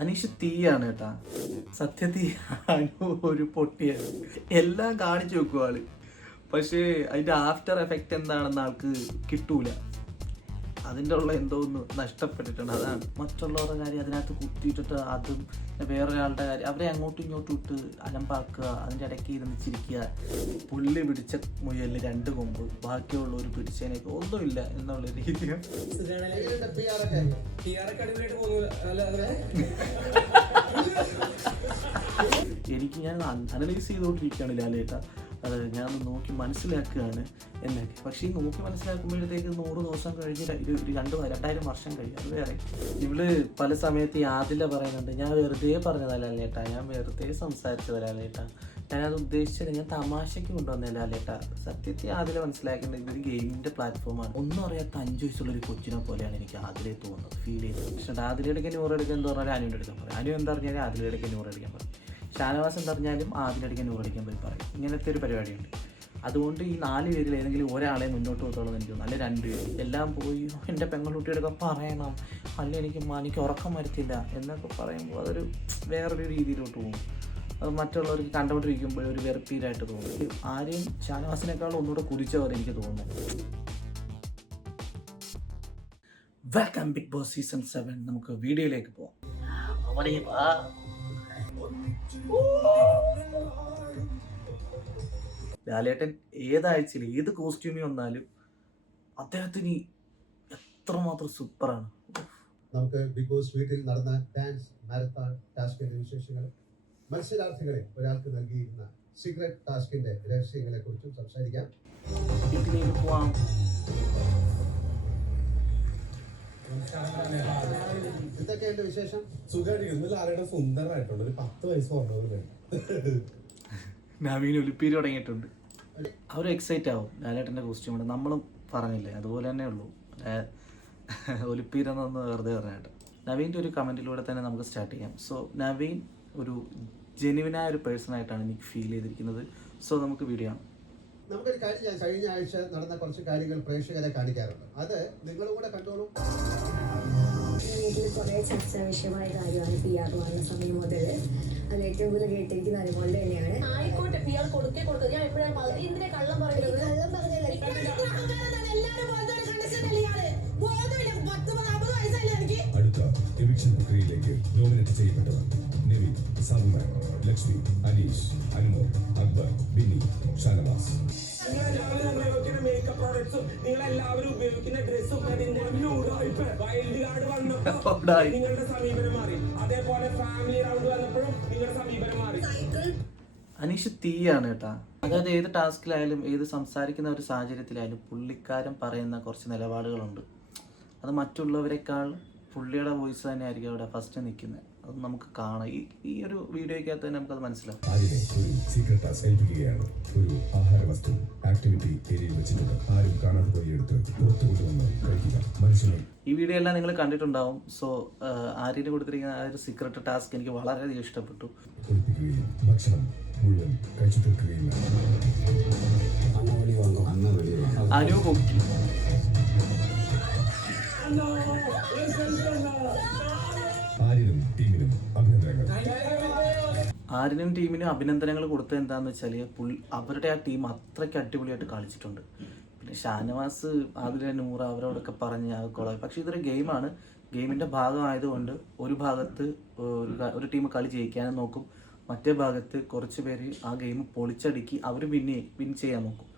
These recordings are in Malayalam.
അനീഷ് തീയാണ് കേട്ടാ, സത്യത്തിൽ അനു ഒരു പൊട്ടിയാണ്. എല്ലാം കാണിച്ചു വെക്കും ആള്, പക്ഷേ അതിന്റെ ആഫ്റ്റർ എഫക്റ്റ് എന്താണെന്ന് ആൾക്ക് കിട്ടൂല. അതിൻ്റെ ഉള്ള എന്തോ ഒന്ന് നഷ്ടപ്പെട്ടിട്ടുണ്ട്. അതാണ് മറ്റുള്ളവരുടെ കാര്യം അതിനകത്ത് കുത്തിയിട്ടിട്ട് അതും വേറൊരാളുടെ കാര്യം അവരെ അങ്ങോട്ടും ഇങ്ങോട്ടും ഇട്ട് അലമ്പാക്കുക, അതിൻ്റെ ഇടയ്ക്ക് ഇരുന്ന് ചിരിക്കുക. പുള്ളി പിടിച്ച മുയലിന് 2 കൊമ്പ്, ബാക്കിയുള്ളവർ പിടിച്ചതിനൊക്കെ ഒന്നുമില്ല എന്നുള്ള രീതിയിൽ എനിക്ക് ഞാൻ അനലൈസ് ചെയ്തുകൊണ്ടിരിക്കുകയാണ് ലാലേട്ട. അത് ഞാൻ നോക്കി മനസ്സിലാക്കുകയാണ് എന്നൊക്കെ. പക്ഷേ ഈ നോക്കി മനസ്സിലാക്കുമ്പോഴത്തേക്ക് 100 ദിവസം കഴിഞ്ഞ് 2000 വർഷം കഴിയും. അത് വേറെ. ഇവള് പല സമയത്ത് ഈ ആദില പറയുന്നുണ്ട്, ഞാൻ വെറുതെ പറഞ്ഞതല്ല ലേട്ടാ, ഞാൻ വെറുതെ സംസാരിച്ചതല്ല ലേട്ടാ, ഞാനത് ഉദ്ദേശിച്ചത് ഞാൻ തമാശയ്ക്ക് കൊണ്ടുവന്നല്ല ലേട്ടാ. സത്യത്തിൽ ആദില മനസ്സിലാക്കേണ്ടത് ഇതൊരു ഗെയിമിൻ്റെ പ്ലാറ്റ്ഫോമാണ്. ഒന്നും അറിയാത്ത 5 വയസ്സുള്ളൊരു കൊച്ചിനെ പോലെയാണ് എനിക്ക് ആദിലെ തോന്നുന്നത്, ഫീൽ ചെയ്യുന്നത്. പക്ഷേ ആദിലയുടെ 100 എടുക്കാൻ എന്ന് പറഞ്ഞാൽ അനുവിൻ്റെ എടുക്കാൻ പറയും, അനു എന്താ പറഞ്ഞാൽ ആദിലയുടെ 100 എടുക്കാൻ പറയും, ഷാനവാസ് എന്തറിഞ്ഞാലും ആദിലടിക്കാൻ 100 അടിക്കാൻ പോയി പറയും. ഇങ്ങനത്തെ ഒരു പരിപാടിയുണ്ട്. അതുകൊണ്ട് ഈ 4 പേരിൽ ഏതെങ്കിലും ഒരാളെ മുന്നോട്ട് പോകത്തുള്ളൂ എനിക്ക് തോന്നുന്നു, അല്ലെ 2 പേര്. എല്ലാം പോയി എൻ്റെ പെങ്ങളുട്ടിയെടുക്കാൻ പറയണം, അല്ല എനിക്ക് ഉറക്കം വരത്തില്ല എന്നൊക്കെ പറയുമ്പോൾ അതൊരു വേറൊരു രീതിയിലോട്ട് പോകും. അത് മറ്റുള്ളവർക്ക് കണ്ടുകൊണ്ടിരിക്കുമ്പോൾ ഒരു വെറുപ്പീരായിട്ട് തോന്നും. ആരെയും ഷാനവാസിനേക്കാളും ഒന്നുകൂടെ കുതിച്ച പോലെ എനിക്ക് തോന്നുന്നു. Welcome Bigg Boss season 7. നമുക്ക് വീഡിയോയിലേക്ക് പോവാം. ലാലേട്ടൻ ഏതാഴ്ചയിൽ ഏത് കോസ്റ്റ്യൂമിൽ വന്നാലും അദ്ദേഹത്തിന് എത്രമാത്രം സൂപ്പറാണ്. നമുക്ക് ബിഗ് ബോസ് വീട്ടിൽ നടന്ന ഡാൻസ് മാരത്തോൺ ടാസ്കിന്റെ വിശേഷങ്ങൾ, മത്സരാർത്ഥികളെ ഒരാൾക്ക് നൽകിയിരുന്ന സീക്രട്ട് ടാസ്കിന്റെ രഹസ്യങ്ങളെ കുറിച്ചും സംസാരിക്കാം. വീട്ടിലേക്ക് പോവാം. എന്തൊക്കെയുണ്ട് വിശേഷം? സുഖമായിട്ട് ആരുടെ സുന്ദരമായിട്ടുണ്ട്, ഒരു 10 വയസ്സ് പറഞ്ഞത്. നവീൻ ഒലിപ്പീര് തുടങ്ങിയിട്ടുണ്ട്. അവർ എക്സൈറ്റ് ആവും ലാലേട്ടൻ്റെ കോസ്റ്റ്യൂമുണ്ട്. നമ്മളും പറഞ്ഞില്ലേ അതുപോലെ തന്നെ ഉള്ളൂ. ഒലിപ്പീരെന്നൊന്ന് വെറുതെ പറഞ്ഞായിട്ട് നവീൻ്റെ ഒരു കമൻറ്റിലൂടെ തന്നെ നമുക്ക് സ്റ്റാർട്ട് ചെയ്യാം. സോ നവീൻ ഒരു ജെന്യുവിനായ ഒരു പേഴ്സണായിട്ടാണ് എനിക്ക് ഫീൽ ചെയ്തിരിക്കുന്നത്. സോ നമുക്ക് വീഡിയോ ആണ്. നമുക്കൊരു കാര്യം ചെയ്യാം. കഴിഞ്ഞ ആഴ്ച നടന്ന കുറച്ച് കാര്യങ്ങൾ പ്രേക്ഷകരെ കാണിക്കാറുണ്ട്, അത് നിങ്ങളും കൂടെ കണ്ടോളൂ. കുറെ ചർച്ചാ വിഷയമായ കാര്യമാണ് PR വന്ന സമയം മുതൽ. അത് ഏറ്റവും കൂടുതൽ കേട്ടിരിക്കുന്ന അനുമോളുടെ തന്നെയാണ്. ആയിക്കോട്ടെ, PR കൊടുത്തേ കൊടുത്തത്. ഞാൻ എപ്പോഴാണ് എന്തിനാ കള്ളം പറയുന്നത്? കള്ളം പറഞ്ഞല്ലേ അടുത്ത എവിക്ഷൻ പ്രക്രിയയിലേക്ക് നോമിനേറ്റ് ചെയ്യപ്പെട്ടവർ നിവിൻ, സാബുമാൻ, ലക്ഷ്മി, അനീഷ്, അനുമോൾ, അക്ബർ, ബിന്നി, ഷാനവാസ്. മേക്കപ്പ് പ്രോഡക്ട്സും നിങ്ങളെല്ലാവരും ഉപയോഗിക്കുന്ന ഡ്രസ്സും വൈൽഡ് കാർഡ് വന്നപ്പോൾ നിങ്ങളുടെ സമീപനം മാറി. അതേപോലെ ഫാമിലി റൗണ്ട് വന്നപ്പോഴും നിങ്ങളുടെ സമീപനം മാറി. അനീഷ് തീയാണ് കേട്ടാ. അതായത് ഏത് ടാസ്കിലായാലും ഏത് സംസാരിക്കുന്ന ഒരു സാഹചര്യത്തിലായാലും പുള്ളിക്കാരൻ പറയുന്ന കുറച്ച് നിലപാടുകളുണ്ട്. അത് മറ്റുള്ളവരെക്കാൾ പുള്ളിയുടെ വോയിസ് തന്നെ ആയിരിക്കും അവിടെ ഫസ്റ്റ് നിൽക്കുന്നത്. അത് നമുക്ക് കാണാം. ഈ ഒരു വീഡിയോയ്ക്കകത്ത് തന്നെ നമുക്കത് മനസ്സിലാവും. ആദ്യമേ ഒരു സീക്രട്ട് ടാസ്ക് ഏൽപ്പിക്കുകയാണ്. ഒരു ആഹാര വസ്തു ആക്ടിവിറ്റി ഏരിയയിൽ വെച്ചിട്ടുണ്ട്. ആരും കാണാതെ പോയി എടുത്ത് പുറത്തു കൊണ്ടുവന്ന് കഴിക്കുക. മനുഷ്യനെ ഈ വീഡിയോ എല്ലാം നിങ്ങൾ കണ്ടിട്ടുണ്ടാവും. സോ ആര്യന് കൊടുത്തിരിക്കുന്ന ആ ഒരു സീക്രട്ട് ടാസ്ക് എനിക്ക് വളരെയധികം ഇഷ്ടപ്പെട്ടു. ഒളിപ്പിക്കുകയും ഭക്ഷണം മുഴുവൻ കഴിച്ചു തീർക്കുകയും അനു പൊക്കി. ആര്യനും ടീമിനും അഭിനന്ദനങ്ങൾ. ആര്യനും ടീമിനും അഭിനന്ദനങ്ങൾ കൊടുത്തത് എന്താണെന്ന് വെച്ചാൽ അവരുടെ ആ ടീം അത്രയ്ക്ക് അടിപൊളിയായിട്ട് കളിച്ചിട്ടുണ്ട്. പിന്നെ ഷാനവാസ്, അതിലെ നൂറ് അവരോടൊക്കെ പറഞ്ഞ് കൊള്ളാം. പക്ഷേ ഇതൊരു ഗെയിമാണ്. ഗെയിമിൻ്റെ ഭാഗമായതുകൊണ്ട് ഒരു ഭാഗത്ത് ഒരു ടീം കളി ജയിക്കാനും നോക്കും, മറ്റേ ഭാഗത്ത് കുറച്ച് പേര് ആ ഗെയിം പൊളിച്ചടുക്കി അവർ വിൻ ചെയ്യാൻ നോക്കും.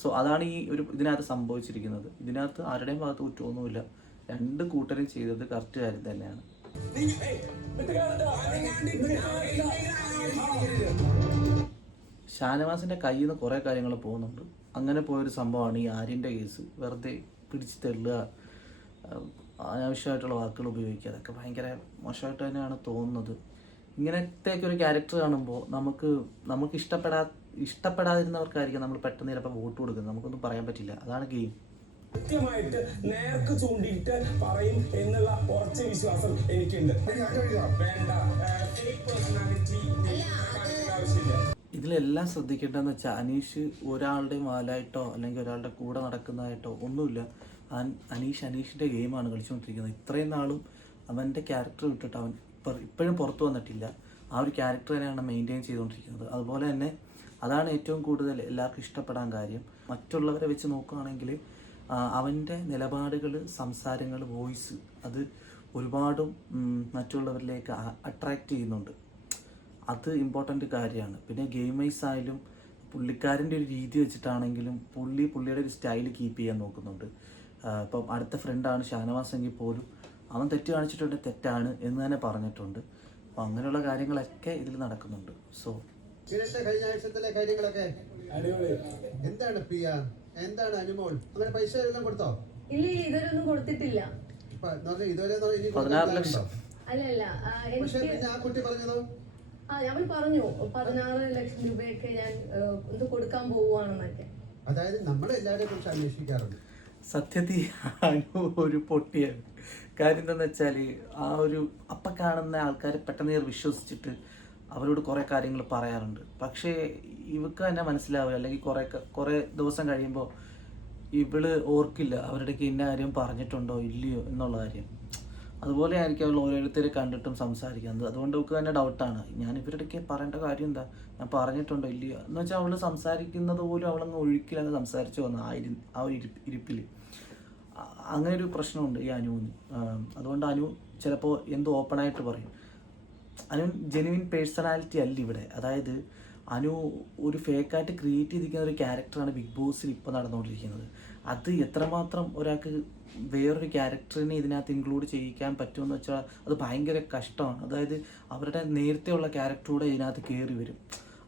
സോ അതാണ് ഈ ഒരു ഇതിനകത്ത് സംഭവിച്ചിരിക്കുന്നത്. ഇതിനകത്ത് ആരുടെയും ഭാഗത്ത് കുറ്റമൊന്നുമില്ല. 2 കൂട്ടരും ചെയ്തത് കറക്റ്റ് കാര്യം തന്നെയാണ്. ഷാനവാസിൻ്റെ കയ്യിൽ നിന്ന് കുറേ കാര്യങ്ങൾ പോകുന്നുണ്ട്. അങ്ങനെ പോയൊരു സംഭവമാണ് ഈ ആര്യൻ്റെ കേസ്. വെറുതെ പിടിച്ച് തെള്ളുക, അനാവശ്യമായിട്ടുള്ള വാക്കുകൾ ഉപയോഗിക്കുക, അതൊക്കെ ഭയങ്കര മോശമായിട്ട് തന്നെയാണ് തോന്നുന്നത്. ഇങ്ങനത്തെയൊക്കെ ഒരു ക്യാരക്ടർ കാണുമ്പോൾ നമുക്ക് ഇഷ്ടപ്പെടാതിരുന്നവർക്കായിരിക്കും നമ്മൾ പെട്ടെന്ന് ചിലപ്പോൾ വോട്ട് കൊടുക്കുന്നത്. നമുക്കൊന്നും പറയാൻ പറ്റില്ല. അതാണ് ഗെയിം. കൃത്യമായിട്ട് നേർക്ക് ചൂണ്ടിയിട്ട് പറയും എന്നുള്ള ഉറച്ച വിശ്വാസം എനിക്കുണ്ട്. വേണ്ട പേഴ്സണാലിറ്റി ആവശ്യമില്ല. ഇതിലെല്ലാം ശ്രദ്ധിക്കേണ്ടതെന്ന് വെച്ചാൽ അനീഷ് ഒരാളുടെ വാലായിട്ടോ അല്ലെങ്കിൽ ഒരാളുടെ കൂടെ നടക്കുന്നതായിട്ടോ ഒന്നുമില്ല. അനീഷിൻ്റെ ഗെയിമാണ് കളിച്ചുകൊണ്ടിരിക്കുന്നത്. ഇത്രയും നാളും അവൻ്റെ ക്യാരക്ടർ വിട്ടിട്ട് അവൻ ഇപ്പോഴും പുറത്തു വന്നിട്ടില്ല. ആ ഒരു ക്യാരക്ടർ തന്നെയാണ് മെയിൻറ്റെയിൻ ചെയ്തുകൊണ്ടിരിക്കുന്നത്. അതുപോലെ തന്നെ അതാണ് ഏറ്റവും കൂടുതൽ എല്ലാവർക്കും ഇഷ്ടപ്പെടാൻ കാര്യം. മറ്റുള്ളവരെ വെച്ച് നോക്കുകയാണെങ്കിൽ അവൻ്റെ നിലപാടുകൾ, സംസാരങ്ങൾ, വോയിസ് അത് ഒരുപാടും മറ്റുള്ളവരിലേക്ക് അട്രാക്റ്റ് ചെയ്യുന്നുണ്ട്. അത് ഇമ്പോർട്ടൻ്റ് കാര്യമാണ്. പിന്നെ ഗെയിം വൈസ് ആയാലും പുള്ളിക്കാരൻ്റെ ഒരു രീതി വെച്ചിട്ടാണെങ്കിലും പുള്ളിയുടെ ഒരു സ്റ്റൈൽ കീപ്പ് ചെയ്യാൻ നോക്കുന്നുണ്ട്. ഇപ്പം അടുത്ത ഫ്രണ്ടാണ് ഷാനവാസ് എങ്കിൽ പോലും അവൻ തെറ്റ് കാണിച്ചിട്ടുണ്ട്, തെറ്റാണ് എന്ന് തന്നെ പറഞ്ഞിട്ടുണ്ട്. അപ്പോൾ അങ്ങനെയുള്ള കാര്യങ്ങളൊക്കെ ഇതിൽ നടക്കുന്നുണ്ട്. സോ കഴിഞ്ഞ ആഴ്ചത്തിലെ കാര്യങ്ങളൊക്കെ എന്താണ് പിയ, എന്താണ് അനുമോൾ, അങ്ങനെ പൈസ എല്ലാം കൊടുത്തോ? ഇല്ല ഇതുവരെ ഒന്നും കൊടുത്തിട്ടില്ല. ഇതുവരെ 16 ലക്ഷം. അല്ലല്ല പക്ഷേ പിന്നെ ആ കുട്ടി പറഞ്ഞതോ അവൻ പറഞ്ഞു 16 ലക്ഷം രൂപയൊക്കെ ഞാൻ ഇത് കൊടുക്കാൻ പോവുകയാണെന്നൊക്കെ. അതായത് നമ്മളെല്ലാവരെയും കുറിച്ച് അന്വേഷിക്കാറുണ്ട്. സത്യത്തിൽ അനു ഒരു പൊട്ടിയാണ്. കാര്യം എന്താണെന്ന് വെച്ചാൽ ആ ഒരു അപ്പം കാണുന്ന ആൾക്കാർ പെട്ടെന്ന് വിശ്വസിച്ചിട്ട് അവരോട് കുറേ കാര്യങ്ങൾ പറയാറുണ്ട്. പക്ഷേ ഇവക്ക് തന്നെ മനസ്സിലാവില്ല, അല്ലെങ്കിൽ കുറേ ദിവസം കഴിയുമ്പോൾ ഇവള് ഓർക്കില്ല അവരുടെയൊക്കെ ഇന്ന കാര്യം പറഞ്ഞിട്ടുണ്ടോ ഇല്ലയോ എന്നുള്ള കാര്യം. അതുപോലെ ആയിരിക്കും അവൾ ഓരോരുത്തരെ കണ്ടിട്ടും സംസാരിക്കുന്നത്. അതുകൊണ്ട് അവൾക്ക് തന്നെ ഡൗട്ടാണ്, ഞാൻ ഇവരുടെയൊക്കെ പറയേണ്ട കാര്യം എന്താ, ഞാൻ പറഞ്ഞിട്ടുണ്ടോ ഇല്ലയോ എന്ന് വെച്ചാൽ അവൾ സംസാരിക്കുന്നത് പോലും അവളങ്ങ് ഒഴുക്കിലങ്ങ് സംസാരിച്ചു വന്നു ആ ഒരു ഇരിപ്പിൽ. അങ്ങനെ ഒരു പ്രശ്നമുണ്ട് ഈ അനുവിന്. അതുകൊണ്ട് അനു ചിലപ്പോൾ എന്ത് ഓപ്പണായിട്ട് പറയും. അനു ജെനുവിൻ പേഴ്സണാലിറ്റി അല്ല ഇവിടെ. അതായത് അനു ഒരു ഫേക്കായിട്ട് ക്രിയേറ്റ് ചെയ്തിരിക്കുന്ന ഒരു ക്യാരക്ടറാണ് ബിഗ് ബോസിൽ ഇപ്പോൾ നടന്നുകൊണ്ടിരിക്കുന്നത്. അത് എത്രമാത്രം ഒരാൾക്ക് വേറൊരു ക്യാരക്ടറിനെ ഇതിനകത്ത് ഇൻക്ലൂഡ് ചെയ്യിക്കാൻ പറ്റുമെന്ന് വെച്ചാൽ അത് ഭയങ്കര കഷ്ടമാണ്. അതായത് അവരുടെ നേരത്തെയുള്ള ക്യാരക്ടറൂടെ ഇതിനകത്ത് കയറി വരും.